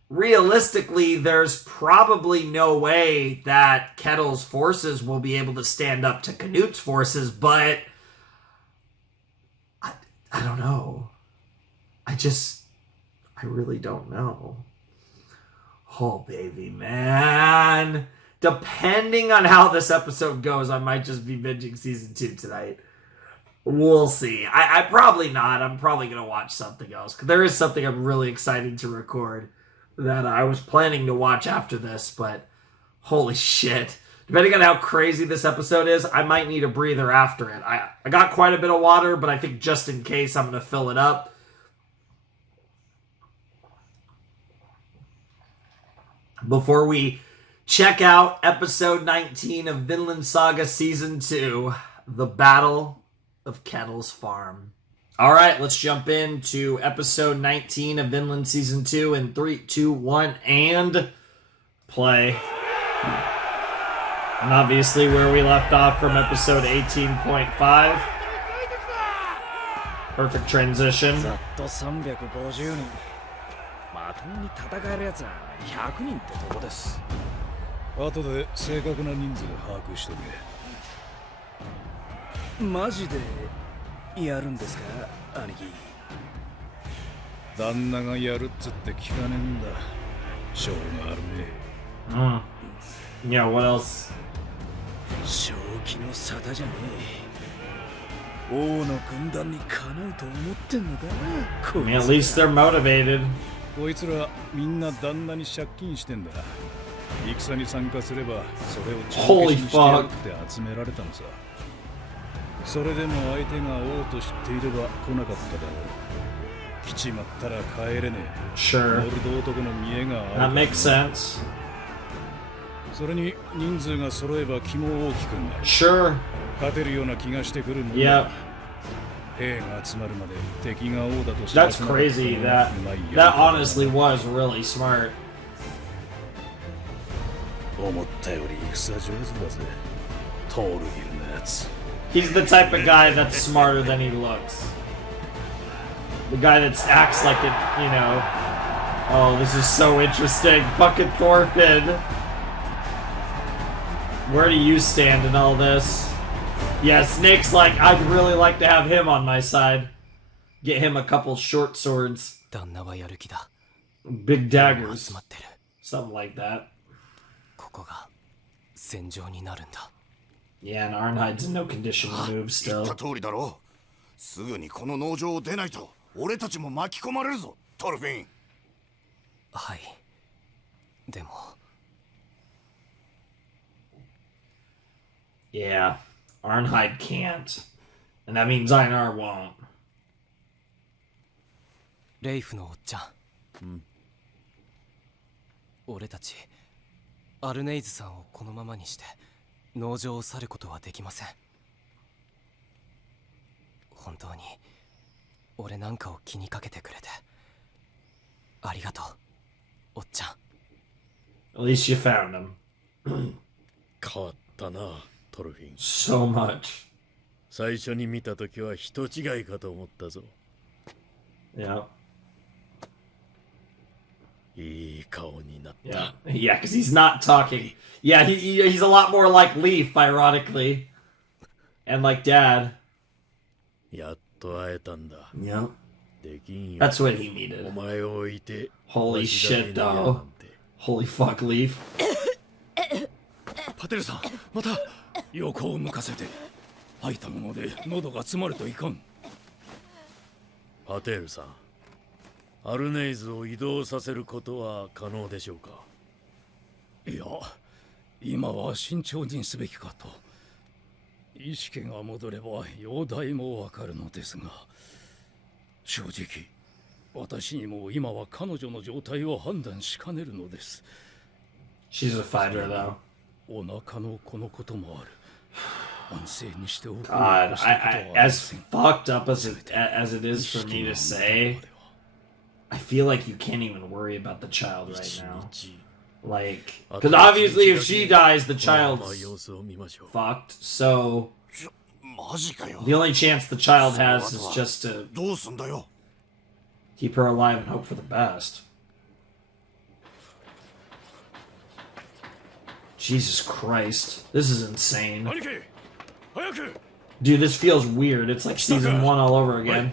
realistically, there's probably no way that Kettle's forces will be able to stand up to Canut's forces, but I don't know. I really don't know. Oh, baby, man. Depending on how this episode goes, I might just be binging season 2 tonight. We'll see. I probably not. I'm probably going to watch something else. Because there is something I'm really excited to record that I was planning to watch after this. But holy shit. Depending on how crazy this episode is, I might need a breather after it. I got quite a bit of water, but I think just in case I'm going to fill it up. Before we check out episode 19 of Vinland Saga Season 2, The Battle of Kettle's Farm. All right, let's jump into episode 19 of Vinland Season 2 in 3, 2, 1, and play. And obviously where we left off from episode 18.5. Perfect transition. ざっと350人。まともに戦えるやつは100人ってとこです。後で正確な人数把握しとけ。マジでやるんですか、兄貴。旦那がやるっつって聞かねえんだ。性があるね。Yeah, what else? 正気の沙汰じゃねえ。王の軍団にかなうと思ってんのか。I mean, at least they're motivated. こいつらみんな旦那に借金してんだ。戦に参加すればそれを帳消しにしてやるって集められたのさ。それでも相手が王と知っていれば来なかっただろう。来ちまったら帰れねえ。Sure. ノルド男の見栄があ That る。 makes sense. それに人数が揃えば気も大きくなる。 Sure. 勝てるような気がしてくるもんだ。 Yep. 兵が集まるまで敵が王だと知 That's らせなかった crazy. のは That honestly was really smart. 思ったより戦上手だぜ。トールギルのやつ。 He's the type of guy that's smarter than he looks. The guy that acts like it, you know. Oh, this is so interesting. Fucking Thorfinn. Where do you stand in all this? Yeah, Snake's like, I'd really like to have him on my side. Get him a couple short swords. 旦那はやる気だ。 Big daggers. 集まってる。 Something like that. ここが戦場になるんだ。 Yeah, and Arnhild's in no condition to move 言っ still. た通りだろう。すぐにこの農場を出ないと俺たちも巻き込まれるぞ、トルフィン。はい。でも。Yeah, Arnhild can't. And that means Einar won't. レイフのおっちゃん。俺たち、アルネイズさんをこのままにして、農場を去ることはできません。本当に、俺なんかを気にかけてくれて、ありがとうおっちゃん。 At least you found him. 変わったなトルフィン。 So much. 最初に見た時は人違いかと思ったぞ。 Yeah. いい顔になった。 Yeah. Yeah, because he's not talking. Yeah, he's a lot more like Leaf, ironically. And like Dad. やっと会えたんだ。 Yeah. できんよ。 That's what he お needed. 前を置いて。 Holy わしだけ shit, にやる though. なんて。 Holy fuck, Leaf. パテルさん、また横を向かせて。吐いたもので喉が詰まるといかん。パテルさん、アルネイズを移動させることは可能でしょうか。いや、今は慎重にすべきかと。意識が戻れば容体もわかるのですが、正直私にも今は彼女の状態を判断しかねるのです。 She's a fighter, though. お腹の子のこともある。安静にしておく。 God, as fucked up as it is for me to say, I feel like you can't even worry about the child right now. Like, because obviously if she dies, the child's fucked. So the only chance the child has is just to keep her alive and hope for the best. Jesus Christ, this is insane. Dude, this feels weird. It's like season 1 all over again.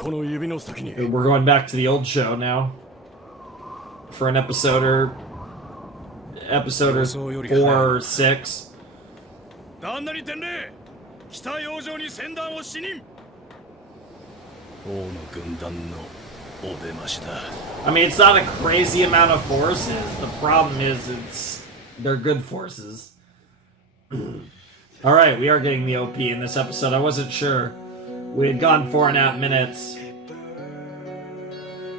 We're going back to the old show now. For an episode or 4 or 6. I mean, it's not a crazy amount of forces. The problem is they're good forces. Alright, we are getting the OP in this episode. I wasn't sure. We had gone 4.5 minutes.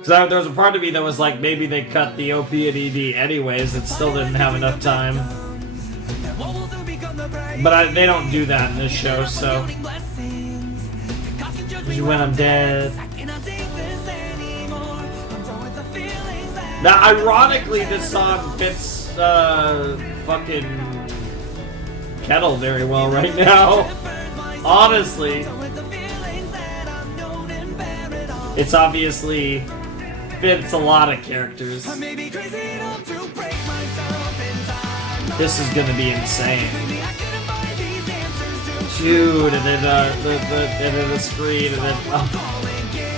So there was a part of me that was like, maybe they cut the OP and ED anyways. It still didn't have enough time. But they don't do that in this show, so... When I'm dead. Now, ironically, this song fits, fucking... Kettle very well right now. Honestly. It's obviously... fits a lot of characters. This is gonna be insane. Dude, and then the screen, and then...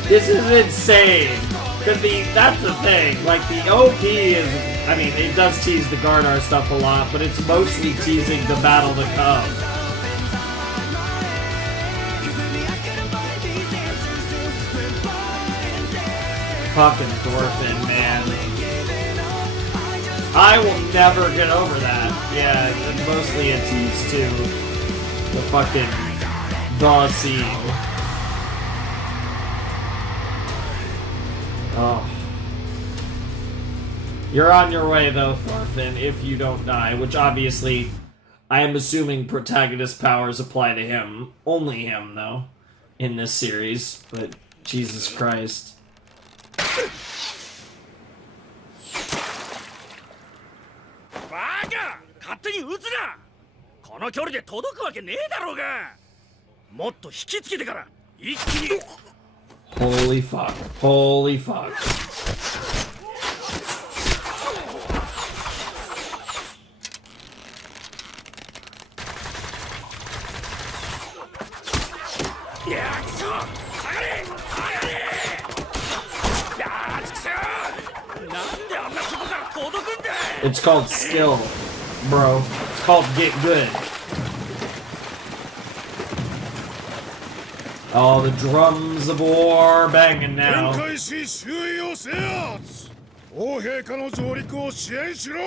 this is insane! Because that's the thing, like, the OP is... I mean, it does tease the Gardar stuff a lot, but it's mostly teasing the battle to come. Fucking Thorfinn, man. I will never get over that. Yeah, it's mostly a tease too. The fucking the scene. Oh. You're on your way though, Thorfinn, if you don't die, which obviously I am assuming protagonist powers apply to him. Only him, though, in this series. But Jesus Christ. バカ！勝手に撃つな！この距離で届くわけねえだろうが！もっと引きつけてから一気に。 Holy fuck. Holy fuck. It's called skill, bro. It's called get good. Oh, the drums of war banging now. 王陛下の上陸を支援しろ。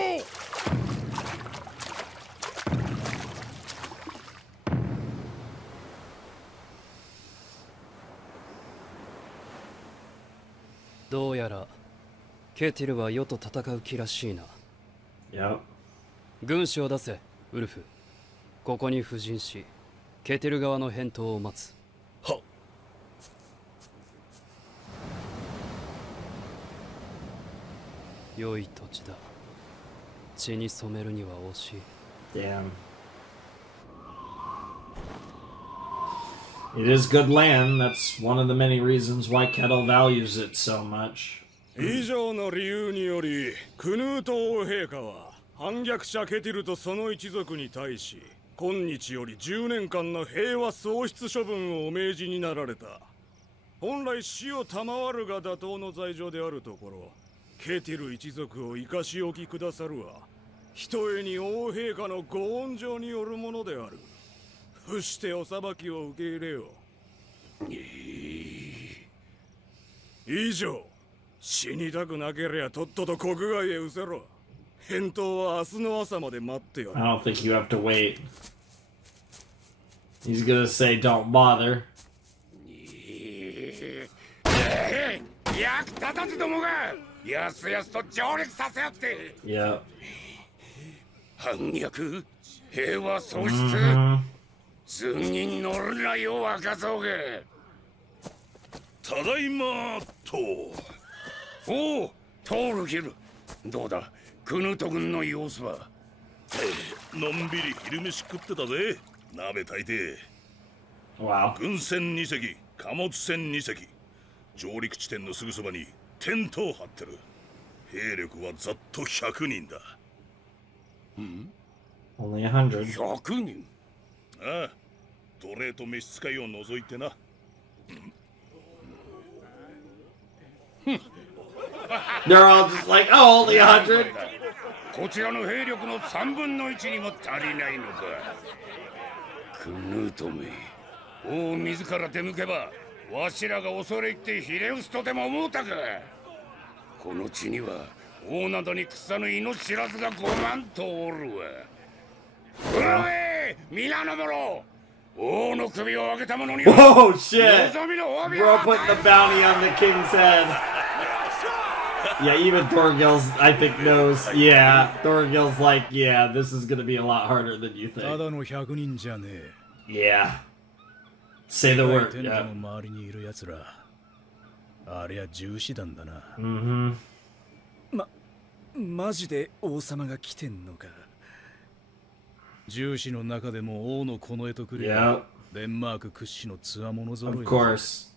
どうやらケティルは世と戦う気らしいな。Yep. 軍師を出せ、ウルフ。ここに布陣し、ケティル側の返答を待つ。はっ。良い土地だ。血に染めるには惜しい。 Damn. It is good land. That's one of the many reasons why Kettle values it so much. 以上の理由によりクヌート王陛下は反逆者ケティルとその一族に対し今日より10年間の平和喪失処分をお命じになられた。本来死を賜るが妥当の罪状であるところ、ケティル一族を生かし置きくださるはひとえに王陛下のご恩情によるものである。伏してお裁きを受け入れよう。以上。死にたくなけりゃとっとと国外へ失せろ。返答は明日の朝まで待ってよ。 I don't think you have to wait. He's gonna say, "Don't bother." 役立たずどもがやすやすと上陸させよって。 Yep. 反逆平和喪失、図に乗るなよ若造が。ただいまと。おお、トールギル。どうだ、クヌート軍の様子は。のんびり昼飯食ってたぜ。鍋炊いて。 Wow. 軍船2隻、貨物船2隻。上陸地点のすぐそばにテントを張ってる。兵力はざっと100人だ。Only 100. 100人。ああ、奴隷と召使いを除いてな。They're all just like, "Oh, only 100." こちらの兵力の3分の1にも足りないのか。クヌートめ、王自ら出向けばわしらが恐れ入ってひれ伏すとでも思うたか。この地には王などに腐ぬ命知らずが5万とおるわ。うろえ、皆の者、王の首を上げた者に Whoa, shit! 望みの褒美 Bro を putting the bounty on the king's head. Yeah, even Thorgil's, I think, knows. Yeah, Thorgil's like, yeah, this is gonna be a lot harder than you た think. だの100人じゃねえ。 Yeah. Say the テ word. ント Yeah. の周りにいる奴ら。ありゃ重視団だな。 Mm-hmm. マジで王様が来てんのか。重視の中でも王の近衛とくれ Yeah. デンマーク屈指のつわもの揃い Of だ。 course.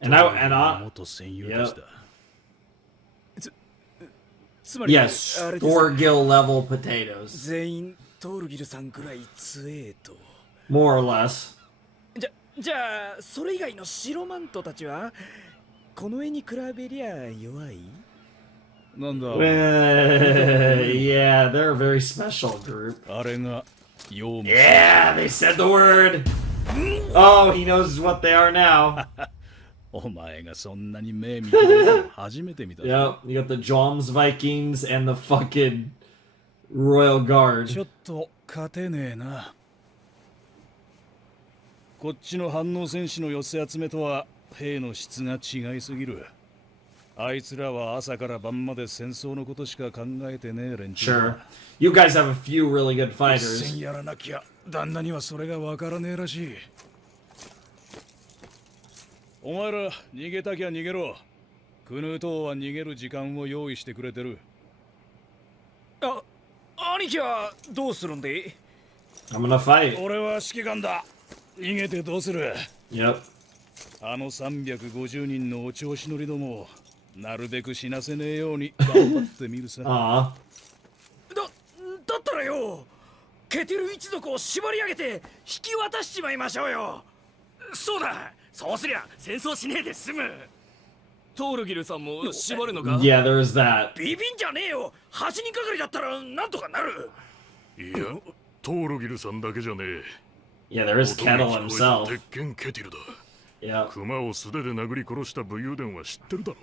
And I, 元戦友たちだ。つま yes, あれです。 Thorgil level potatoes. 全員トールギルさんくらい強えと。 More or less. じゃあそれ以外の白マントたちはこの絵に比べりゃ弱い。なんだ。 Yeah, they're a very special group. あれがヨウム。 Yeah, they said the word. Oh, he knows what they are now. お前がそんなに目見てるの初めて見た。 Yep, you got the Joms Vikings and the fucking Royal ち Guard. ょっと勝てねえな。こっちの反応戦士の寄せ集めとは兵の質が違いすぎる。あいつらは朝から晩まで戦争のことしか考えてねえ連中 Sure. だ。 You guys have a few really good 一 fighters. 戦やらなきゃ旦那にはそれがわからねえらしい。お前ら逃げたきゃ逃げろ。クヌート王は逃げる時間を用意してくれてる。兄貴はどうするんで？ I'm gonna fight. 俺は指揮官だ。逃げてどうする？ Yep. あの350人のお調子乗りどもなるべく死なせねえように頑張ってみるさ。 Aw. だったらよ、ケテル一族を縛り上げて引き渡しちまいましょうよ。そうだ、そうすりゃ戦争しねえで済む。トールギルさんも縛るのか？ Yeah, there's that. ビビンじゃねえよ。8人係だったらなんとかなる。いや、トールギルさんだけじゃねえ。 Yeah, there is Kettle himself. 鉄拳ケティルだ。 Yep. 熊を素手で殴り殺した武勇伝は知ってるだろ。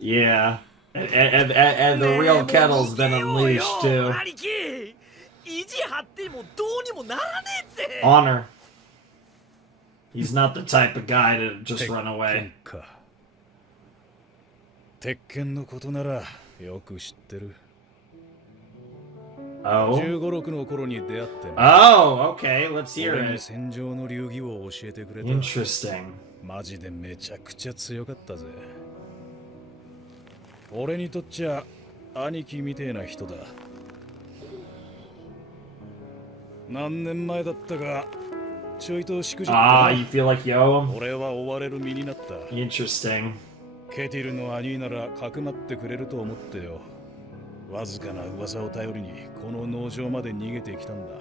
Yeah. And the real Kettle's been unleashed too. 兄貴、意地張ってもどうにもならねえって。 Honor. He's not the type of guy to just run away. 鉄拳のことならよく知ってる。 Oh. 15、6の頃に出会ってね。 Oh, okay. Let's hear 俺に it. 戦場の流儀を教えてくれた。 Interesting. マジでめちゃくちゃ強かったぜ。俺にとっちゃ兄貴みてえな人だ。何年前だったかちょいとしくじった。Ah, you feel like you owe him? 俺は追われる身になった。 Interesting. ケティルの兄ならかくまってくれると思ってよ。わずかな噂を頼りにこの農場まで逃げてきたんだ。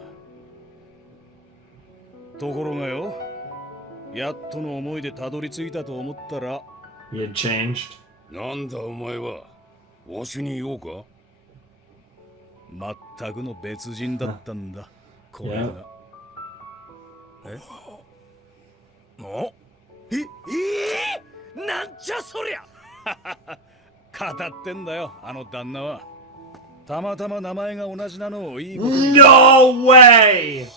ところがよ、やっとの思いでたどり着いたと思ったら He had changed. なんだお前はわしに言おうか。全くの別人だったんだ。これが。なんじゃそりゃ。語ってんだよ、あの旦那は。たまたま名前が同じなのをいいことに。 No way!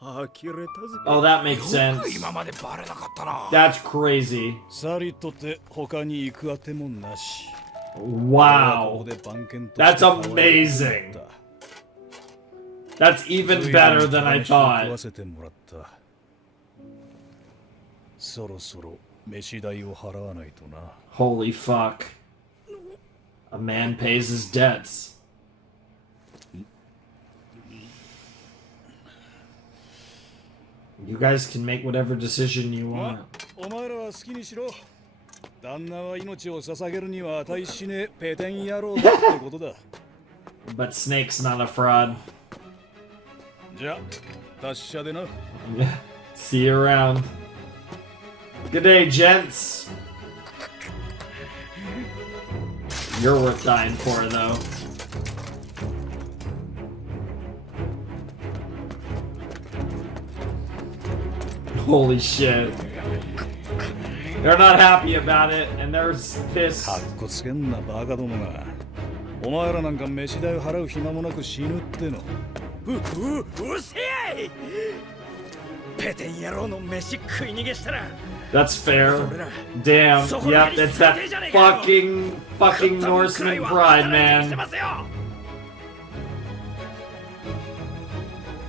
呆れたぜ。 Oh, that makes sense. 今までバレなかったな。 That's crazy. さりとて他に行くあてもなし。 Wow. That's amazing. That's even better than I thought. そろそろ飯代を払わないとな。 Holy fuck. A man pays his debts. You guys can make whatever decision you want. お前らは好きにしろ。旦那は命を捧げるには値しねえペテン野郎だってことだ。But Snake's not a fraud. じゃあ、達者でな。See you around. Good day, gents. You're worth dying for, though. Holy shit. They're not happy about it, and they're pissed. かっこつけんなバカどもが。お前らなんか飯代を払う暇もなく死ぬっての。うせえ。ペテン野郎の飯食い逃げしたら。 That's fair. Damn. Yep, it's that fucking Norseman pride, man.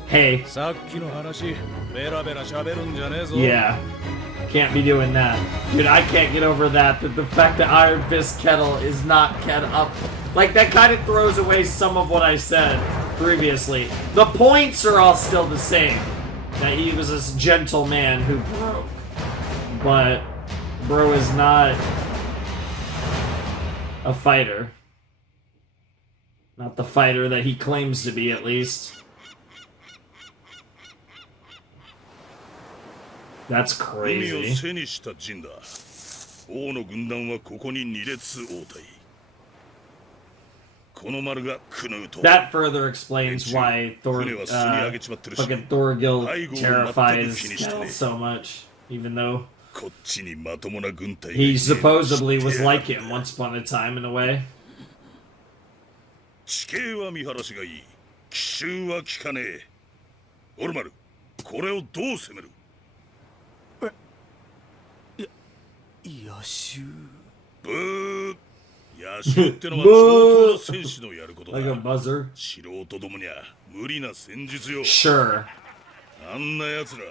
Hey. さっきの話、ベラベラ喋るんじゃねえぞ。 Yeah. Can't be doing that. Dude, I can't get over that the fact that Iron Fist Kettle is not Kettle up. Like, that kind of throws away some of what I said previously. The points are all still the same. That he was this gentle man who broke. But bro is not a fighter. Not the fighter that he claims to be, at least. That's 海を crazy. 背にした陣だ。王の軍団はここに2列応対。この丸がクヌート。 That further explains why fucking Thorgil terrifies Kettle so much, even though こっちにまともな軍隊が he supposedly was like him once upon a time in a way. 地形は見晴らしがいい。奇襲は効かねえ。オルマル、これをどう攻める？野手。ブー。野手ってのは相当な戦士のやることだ。 Like a buzzer. 素人どもにゃ無理な戦術よ。 Sure. あんな奴ら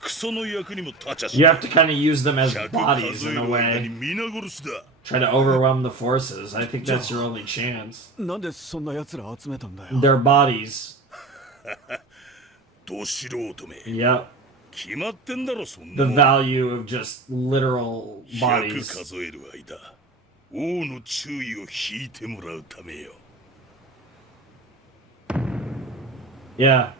クソの役にも立ちゃし。 You have to kind of use them as 100 bodies 数え in a る間に way. 皆殺しだ。 Try to overwhelm the forces. I think that's your only chance. なんでそんな奴ら集めたんだよ。 Their bodies. ど素人め。 Yep. 決まってんだろそん The な。 value of just literal 100 bodies. 数える間、王の注意を引いてもらうためよ。 Yeah.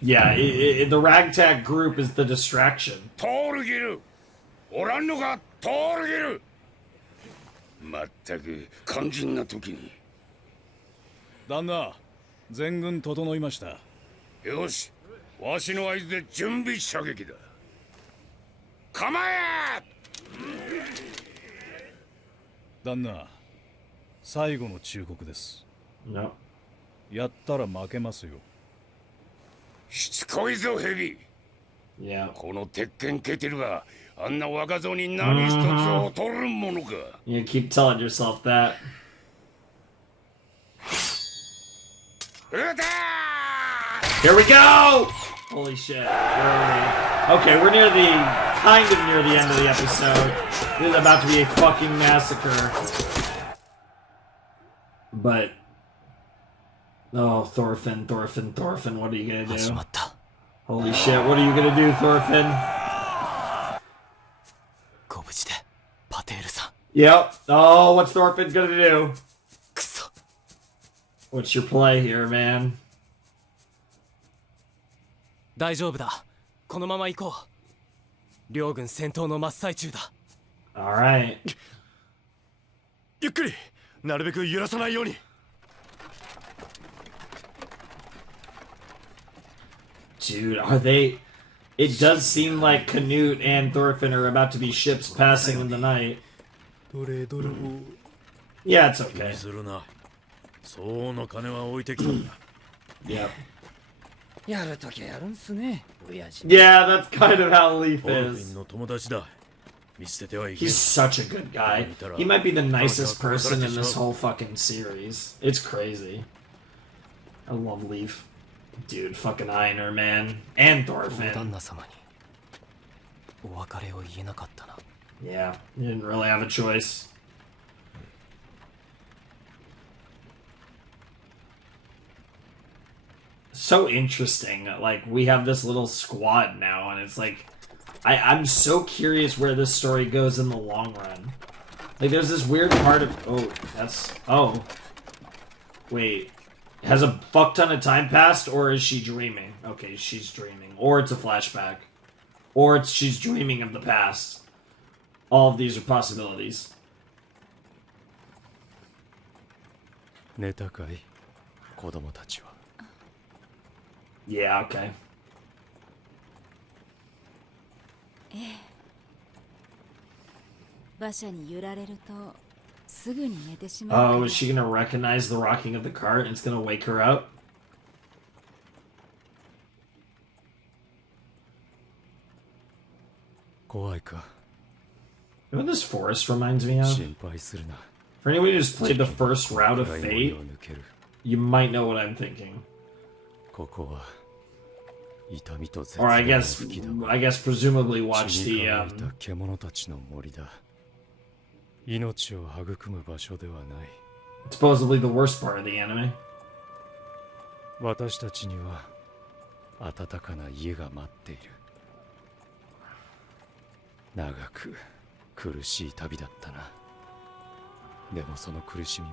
Yeah, the ragtag group is the distraction. トールギルおらんのかトールギル。まったく肝心な時に。旦那、全軍整いました。よし、わしの合図で準備射撃だ。構え。旦那、最後の忠告です。 No. やったら負けますよ。しつこいぞヘビ。 Yeah. この鉄拳ケテルがあんな若造に何一つ劣るものか。 You keep telling yourself that. 撃てー。 Here we go! Holy shit. Where are we? Okay, we're near the end of the episode. This is about to be a fucking massacre. But oh, Thorfinn, what are you gonna do? 始まった。 Holy shit, what are you gonna do, Thorfinn? ご無事で、パテールさん。 Yep. Oh, what's Thorfinn gonna do? くそ。 What's your play here, man? 大丈夫だ。このまま行こう。両軍戦闘の真っ最中だ。 Alright. ゆっくりなるべく揺らさないように。 Dude, are they... It does seem like Canute and Thorfinn are about to be ships passing in the night. どれどれを Yeah, it's 気に okay. するな。相応の金は置いてきたんだ。 Yep. やるときやるんすね、親父。 Yeah, that's kind of how Leaf オルフィ is. ンの友達だ。見捨ててはいけ He's ん。 such a good guy. He might be the nicest person in this whole fucking series. It's crazy. I love Leaf. Dude, fucking Einar, man. And 大旦 Thorfinn. 那様にお別れを言えなかったな。 Yeah, you didn't really have a choice. So interesting. Like, we have this little squad now, and it's like... I'm so curious where this story goes in the long run. Like, there's this weird part of... Oh, that's... Oh. Wait. Has a fuck ton of time passed, or is she dreaming? Okay, she's dreaming. Or it's a flashback. Or it's she's dreaming of the past. All of these are possibilities. 寝たかい子供たちは。 Yeah, okay. 馬車に揺られるとすぐに寝てしまう。 Oh, is she gonna recognize the rocking of the cart and it's gonna wake her up? 怖いか。 You know what this forest reminds me of? 心配するな。 For anyone who's played the first route of 暗い森 Fate, を抜ける。 you might know what I'm thinking. ここは痛みと絶 Or 望 I の guess, 吹きどころ。 I guess presumably watch 血に the 乾いた獣たちの森だ。命を育む場所ではない。 supposedly the worst part of the anime. 私たちには暖かな家が待っている。長く苦しい旅だったな。でもその苦しみ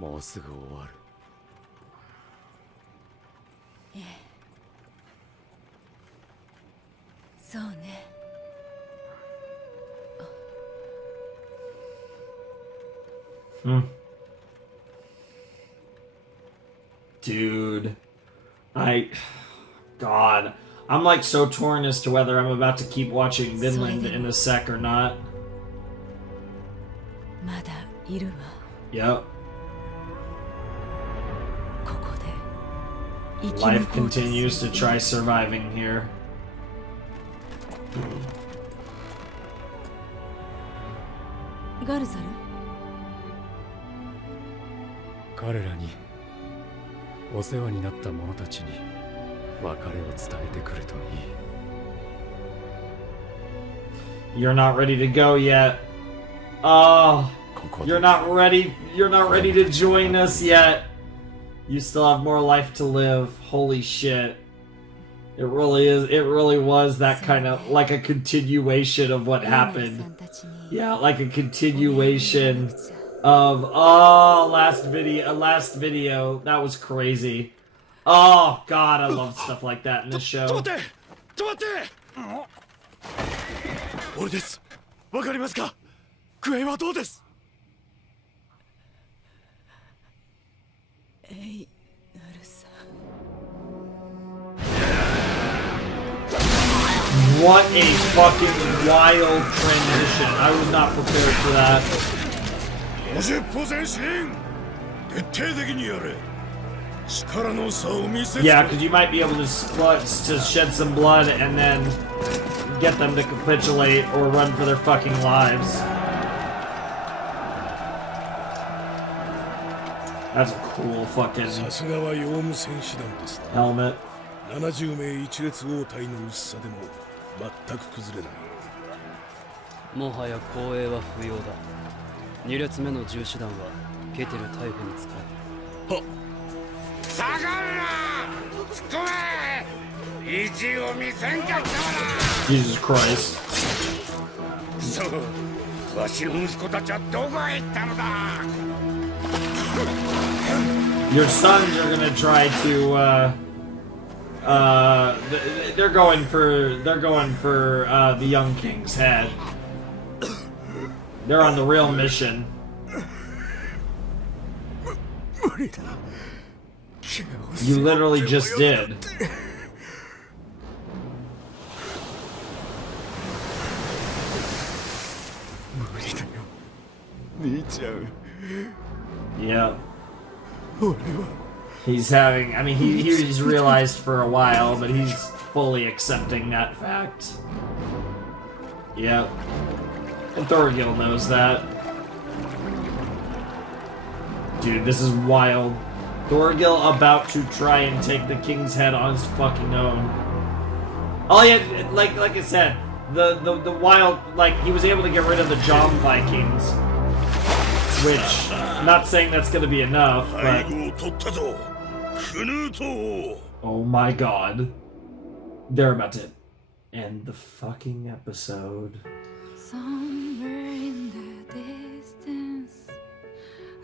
ももうすぐ終わる。そうね。 Dude, God, I'm like so torn as to whether I'm about to keep watching Vinland in a sec or not. まだいるわ。 Yep, ここで生き life 残ろうとする continues to try surviving here. ガルザル。彼らにお世話になった者たちに別れを伝えてくるといい。 You're not ready to go yet. Oh, ここで you're not ready. You're not ready to join us yet. You still have more life to live. Holy shit. It really is. It really was that kind of like a continuation of what エレナさん happened. たちに Yeah, like a continuation of last video. That was crazy. Oh god, I love stuff like that in this ちょ show. っと待ってちょっと待って俺です。わかりますか。クエンはどうです。 エイナルさん。 What a fucking wild transition. I was not prepared for that. 50歩前進徹底的にやれ力の差を見せつけ Yeah, because you might be able to shed some blood and then get them to capitulate or run for their fucking lives. That's a cool fucking さすがはヨウム戦士団です helmet. 70名一列応対の薄さでも全く崩れない。もはや光栄は不要だ。2列目の重手段はケテル逮捕に使下がるな突っ込め意地を見せんかったわな Jesus Christ. そうわしの息子たちはどこへ行ったのだ Your sons are gonna try to, they're going for the young king's head. They're on the real mission. You literally just did. Yeah. He's having, I mean, he's realized for a while, but he's fully accepting that fact. Yep. And Thorgil knows that. Dude, this is wild. Thorgil about to try and take the king's head on his fucking own. Oh yeah, like I said, the wild, like, he was able to get rid of the Jom Vikings. Which, I'm not saying that's gonna be enough, but... Oh my god. They're about to end the fucking episode. Somewhere in the distance,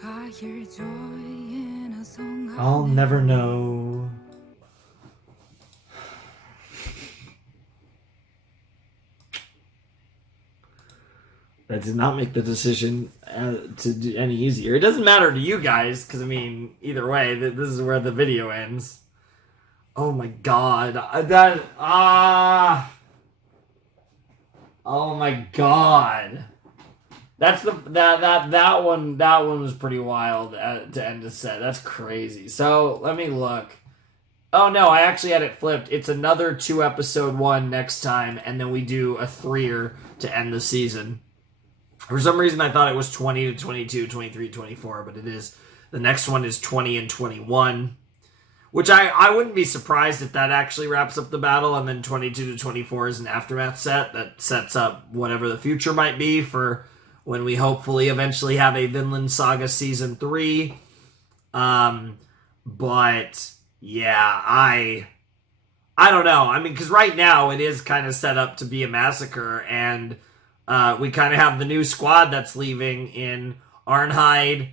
I hear joy in a song. I'll never know. That did not make the decision to do any easier. It doesn't matter to you guys, because, I mean, either way, this is where the video ends. Oh my god. Oh my god. That's that one was pretty wild to end the set. That's crazy. So, let me look. Oh no, I actually had it flipped. It's another 2-episode one next time, and then we do a 3-er to end the season. For some reason, I thought it was 20 to 22, 23, 24, but it is. The next one is 20 and 21, which I wouldn't be surprised if that actually wraps up the battle, and then 22 to 24 is an aftermath set that sets up whatever the future might be for when we hopefully eventually have a Vinland Saga Season 3. But, yeah, I don't know. I mean, because right now it is kind of set up to be a massacre, and... we kind of have the new squad that's leaving in Arnhild,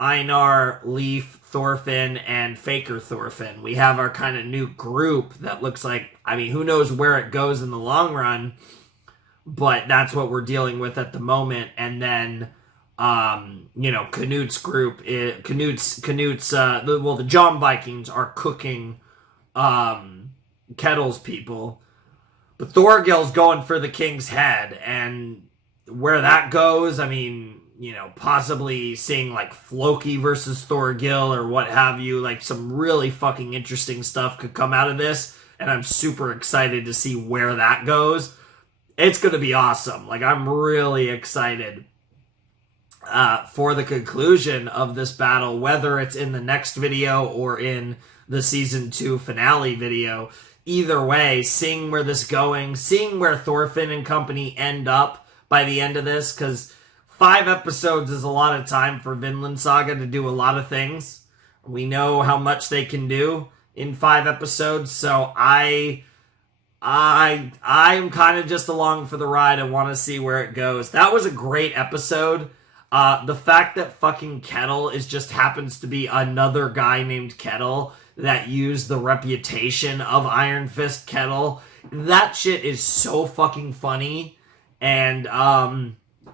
Einar, Leif, Thorfinn, and Faker Thorfinn. We have our kind of new group that looks like, I mean, who knows where it goes in the long run, but that's what we're dealing with at the moment. And then, Knut's group, the Jom Vikings are cooking, Kettle's people. But Thorgil's going for the king's head, and where that goes, I mean, possibly seeing, like, Floki versus Thorgil or what have you, like, some really fucking interesting stuff could come out of this, and I'm super excited to see where that goes. It's gonna be awesome. Like, I'm really excited for the conclusion of this battle, whether it's in the next video or in the Season 2 finale video. Either way, seeing where this going, seeing where Thorfinn and company end up by the end of this, because 5 episodes is a lot of time for Vinland Saga to do a lot of things. We know how much they can do in 5 episodes, so I'm kind of just along for the ride. I want to see where it goes. That was a great episode. The fact that fucking Kettle just happens to be another guy named Kettle that used the reputation of Iron Fist Kettle. That shit is so fucking funny. And, I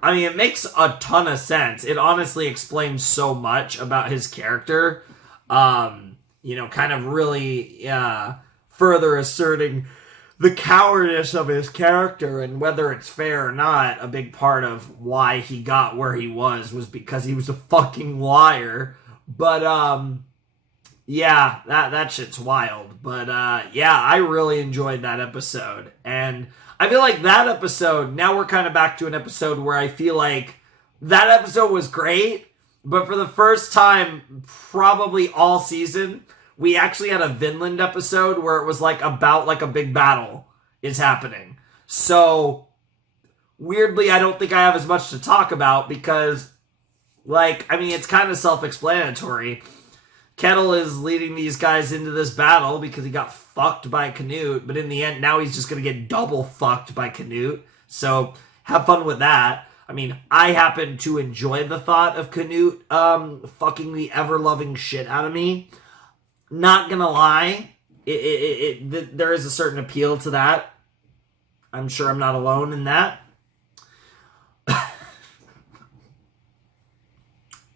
mean, it makes a ton of sense. It honestly explains so much about his character. Kind of really, further asserting the cowardice of his character, and whether it's fair or not, a big part of why he got where he was because he was a fucking liar. But, yeah, that shit's wild. But, yeah, I really enjoyed that episode. And I feel like that episode, now we're kind of back to an episode where I feel like that episode was great, but for the first time, probably all season, we actually had a Vinland episode where it was like about like a big battle is happening. So weirdly, I don't think I have as much to talk about because, like, I mean, it's kind of self-explanatory. Kettle is leading these guys into this battle because he got fucked by Canute, but in the end, now he's just going to get double fucked by Canute. So have fun with that. I mean, I happen to enjoy the thought of Canute fucking the ever-loving shit out of me. Not gonna lie, there is a certain appeal to that. I'm sure I'm not alone in that.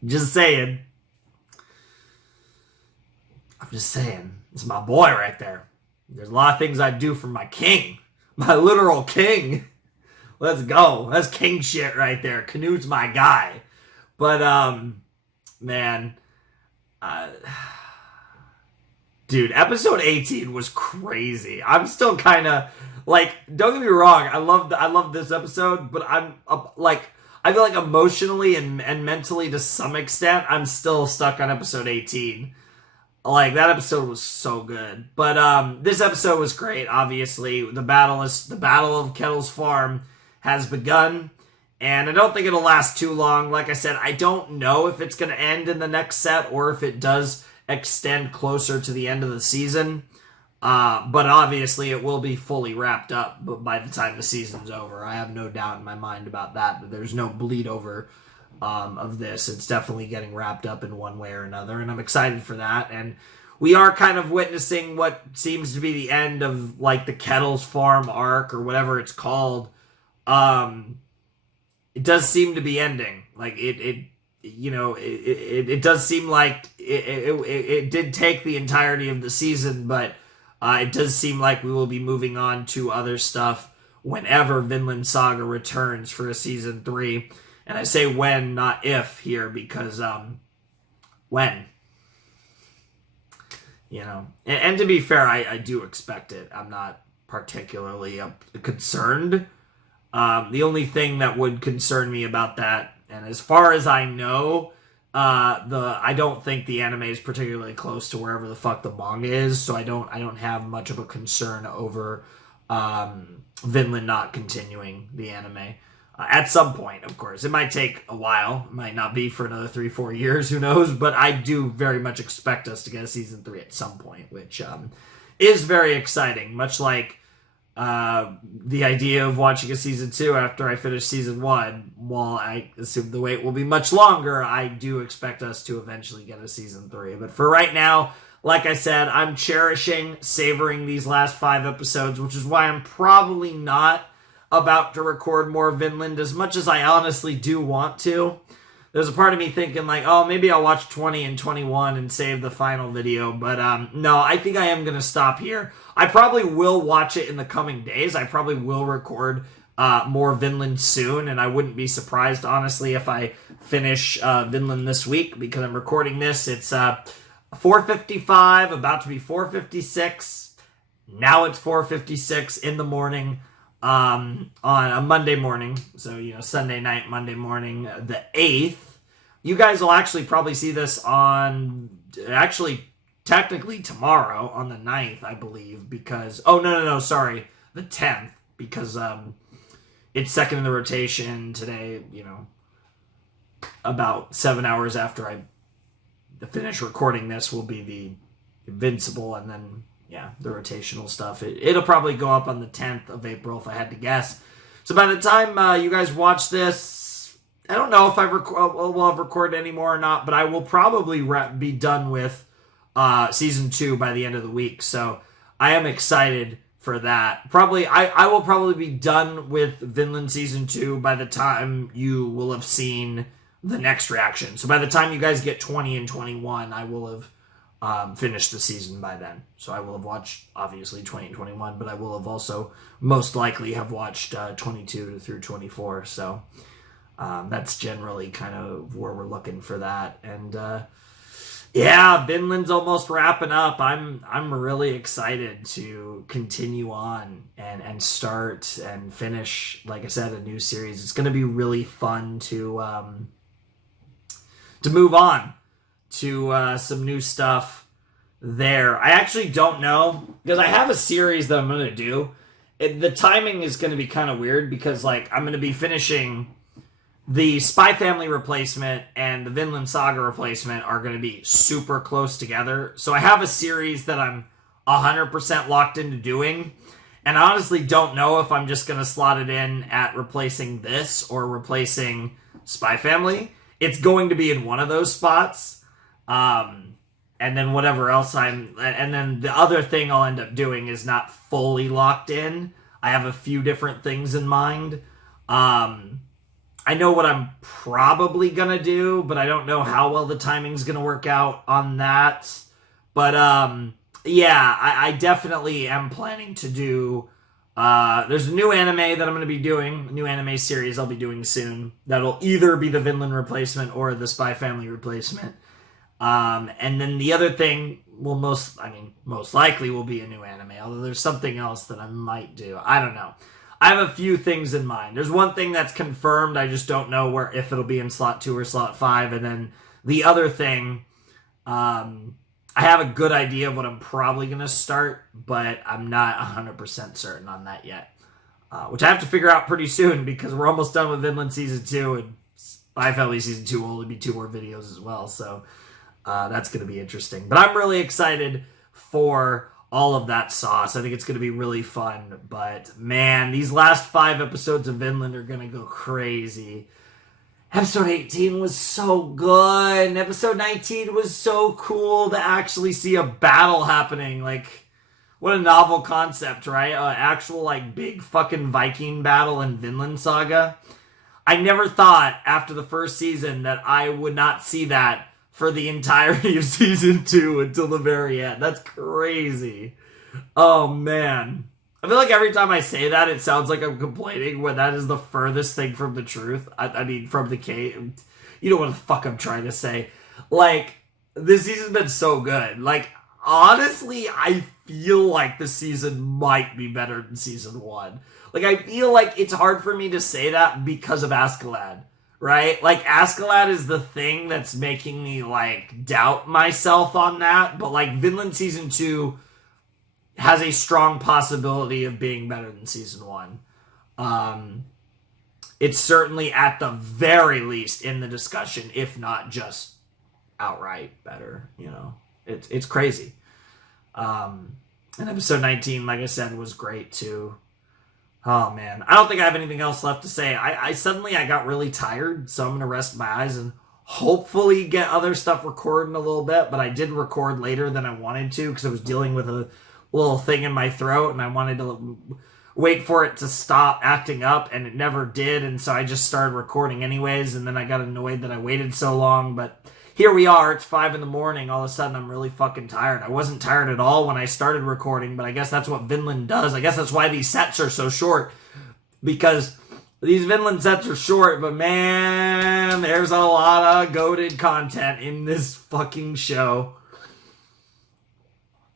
Just saying. I'm just saying. It's my boy right there. There's a lot of things I'd do for my king. My literal king. Let's go. That's king shit right there. Canute's my guy. But, man. Dude, episode 18 was crazy. I'm still kind of, like, don't get me wrong. I love this episode, but I'm, like, I feel like emotionally and mentally to some extent, I'm still stuck on episode 18. Like, that episode was so good. But this episode was great, obviously. The battle of Kettle's farm has begun, and I don't think it'll last too long. Like I said, I don't know if it's going to end in the next set or if it does extend closer to the end of the season. But obviously it will be fully wrapped up by the time the season's over. I have no doubt in my mind about that there's no bleed over of this. It's definitely getting wrapped up in one way or another, and I'm excited for that. And we are kind of witnessing what seems to be the end of, like, the Kettle's farm arc or whatever it's called. It does seem to be ending. Like, it does seem like it did take the entirety of the season, but it does seem like we will be moving on to other stuff whenever Vinland Saga returns for a season 3. And I say when, not if here, because when. You know, and to be fair, I do expect it. I'm not particularly concerned. The only thing that would concern me about that, and as far as I know, I don't think the anime is particularly close to wherever the fuck the manga is, so I don't have much of a concern over Vinland not continuing the anime. At some point, of course. It might take a while. It might not be for another 3-4 years, who knows, but I do very much expect us to get a season 3 at some point, which is very exciting, much like the idea of watching a season 2 after I finish season 1. While I assume the wait will be much longer, I do expect us to eventually get a season 3. But for right now, like I said, I'm savoring these last 5 episodes, which is why I'm probably not about to record more Vinland as much as I honestly do want to. There's a part of me thinking, like, oh, maybe I'll watch 20 and 21 and save the final video, but no, I think I am going to stop here. I probably will watch it in the coming days. I probably will record more Vinland soon, and I wouldn't be surprised, honestly, if I finish Vinland this week, because I'm recording this. It's 4:55, about to be 4:56. Now it's 4:56 in the morning. On a Monday morning, so, you know, Sunday night, Monday morning, the 8th. You guys will actually probably see this on, actually, technically tomorrow, on the 9th, I believe, because, oh, no, sorry, the 10th, because, it's second in the rotation today, you know, about 7 hours after I finish recording this will be the Invincible, and then, yeah, the rotational stuff. It'll probably go up on the 10th of April, if I had to guess. So by the time you guys watch this, I don't know if will have recorded anymore or not, but I will probably be done with season 2 by the end of the week. So I am excited for that. I will probably be done with Vinland season 2 by the time you will have seen the next reaction. So by the time you guys get 20 and 21, I will have finished the season by then. So I will have watched, obviously, 20 and 21, but I will have also most likely have watched 22 through 24. So that's generally kind of where we're looking for that. And yeah, Vinland's almost wrapping up. I'm really excited to continue on and start and finish, like I said, a new series. It's going to be really fun to move on to some new stuff there. I actually don't know, because I have a series that I'm going to do. The timing is going to be kind of weird, because like I'm going to be finishing the Spy Family replacement and the Vinland Saga replacement are going to be super close together. So I have a series that I'm 100% locked into doing. And I honestly don't know if I'm just going to slot it in at replacing this or replacing Spy Family. It's going to be in one of those spots. And then whatever else and then the other thing I'll end up doing is not fully locked in. I have a few different things in mind. I know what I'm probably going to do, but I don't know how well the timing's going to work out on that. But, yeah, I definitely am planning to do, there's a new anime that I'm going to be doing, a new anime series I'll be doing soon. That'll either be the Vinland replacement or the Spy Family replacement. And then the other thing will most likely will be a new anime, although there's something else that I might do. I don't know. I have a few things in mind. There's one thing that's confirmed. I just don't know if it'll be in slot 2 or slot 5. And then the other thing, I have a good idea of what I'm probably going to start, but I'm not 100% certain on that yet. Which I have to figure out pretty soon, because we're almost done with Vinland Season 2, and Spy Family Season 2 will only be 2 more videos as well, so that's going to be interesting. But I'm really excited for all of that sauce. I think it's going to be really fun. But man, these last 5 episodes of Vinland are going to go crazy. Episode 18 was so good. And episode 19 was so cool to actually see a battle happening. Like, what a novel concept, right? An actual, like, big fucking Viking battle in Vinland Saga. I never thought after the first season that I would not see that for the entirety of season 2 until the very end. That's crazy. Oh, man. I feel like every time I say that, it sounds like I'm complaining when that is the furthest thing from the truth. I mean, from the case. You know what the fuck I'm trying to say. Like, this season's been so good. Like, honestly, I feel like the season might be better than season 1. Like, I feel like it's hard for me to say that because of Askeladd. Right? Like, Askeladd is the thing that's making me, like, doubt myself on that. But, like, Vinland Season 2 has a strong possibility of being better than Season 1. It's certainly, at the very least, in the discussion, if not just outright better, you know? It's crazy. And episode 19, like I said, was great, too. Oh, man. I don't think I have anything else left to say. I suddenly got really tired, so I'm going to rest my eyes and hopefully get other stuff recording a little bit, but I did record later than I wanted to because I was dealing with a little thing in my throat, and I wanted to wait for it to stop acting up, and it never did, and so I just started recording anyways, and then I got annoyed that I waited so long, but here we are. It's 5 in the morning. All of a sudden, I'm really fucking tired. I wasn't tired at all when I started recording, but I guess that's what Vinland does. I guess that's why these sets are so short, because these Vinland sets are short, but man, there's a lot of goated content in this fucking show.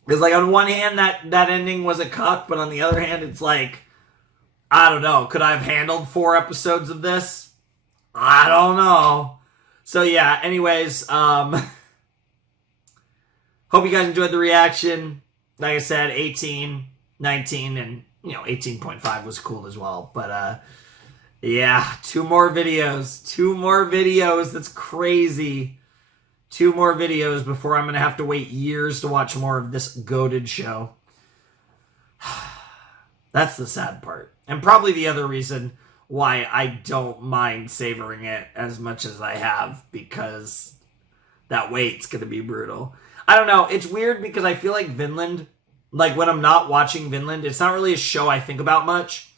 Because, like, on one hand, that ending was a cuck, but on the other hand, it's like, I don't know. Could I have handled 4 episodes of this? I don't know. So yeah, anyways, hope you guys enjoyed the reaction. Like I said, 18, 19, and, 18.5 was cool as well. But, yeah, 2 more videos. 2 more videos. That's crazy. 2 more videos before I'm going to have to wait years to watch more of this goated show. That's the sad part. And probably the other reason why I don't mind savoring it as much as I have, because that wait's going to be brutal. I don't know. It's weird because I feel like Vinland, like when I'm not watching Vinland, it's not really a show I think about much.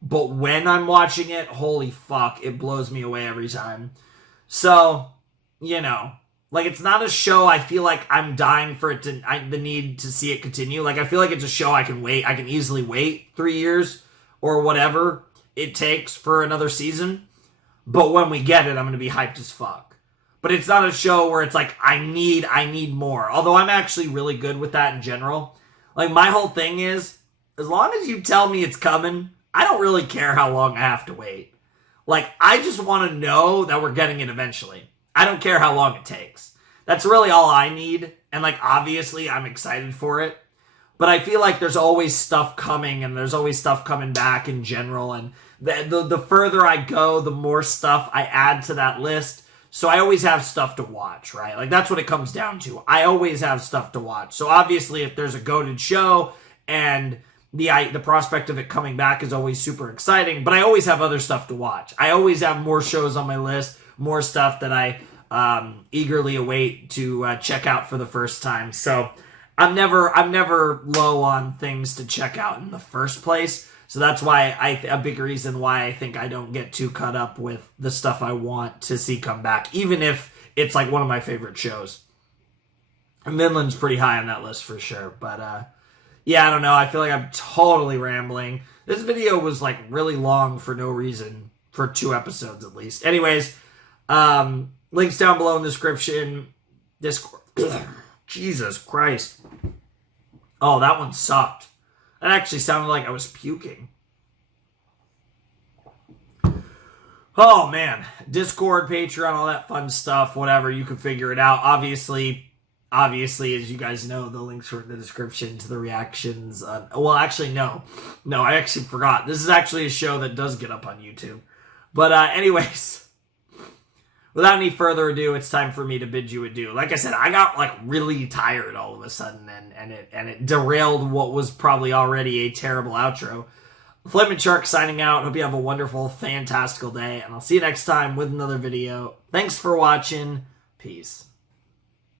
But when I'm watching it, holy fuck, it blows me away every time. So, like it's not a show I feel like I'm dying for it to, the need to see it continue. Like I feel like it's a show I can easily wait 3 years or whatever it takes for another season, but when we get it, I'm going to be hyped as fuck. But it's not a show where it's like, I need more. Although I'm actually really good with that in general. Like, my whole thing is, as long as you tell me it's coming, I don't really care how long I have to wait. Like, I just want to know that we're getting it eventually. I don't care how long it takes. That's really all I need. And, like, obviously I'm excited for it. But I feel like there's always stuff coming, and there's always stuff coming back in general. And the further I go, the more stuff I add to that list. So I always have stuff to watch, right? Like, that's what it comes down to. I always have stuff to watch. So obviously, if there's a goated show, and the prospect of it coming back is always super exciting, but I always have other stuff to watch. I always have more shows on my list, more stuff that I eagerly await to check out for the first time. So I'm never low on things to check out in the first place. So that's why a big reason why I think I don't get too caught up with the stuff I want to see come back, even if it's like one of my favorite shows. And Vinland's pretty high on that list for sure. But yeah, I don't know. I feel like I'm totally rambling. This video was like really long for no reason, for 2 episodes at least. Anyways, links down below in the description. Discord. Jesus Christ. Oh, that one sucked. That actually sounded like I was puking. Oh, man. Discord, Patreon, all that fun stuff, whatever. You can figure it out. Obviously, as you guys know, the links are in the description to the reactions. Well, actually, no. No, I actually forgot. This is actually a show that does get up on YouTube. But anyways, without any further ado, it's time for me to bid you adieu. Like I said, I got like really tired all of a sudden, and it derailed what was probably already a terrible outro. Flaming Shark signing out. Hope you have a wonderful, fantastical day, and I'll see you next time with another video. Thanks for watching. Peace.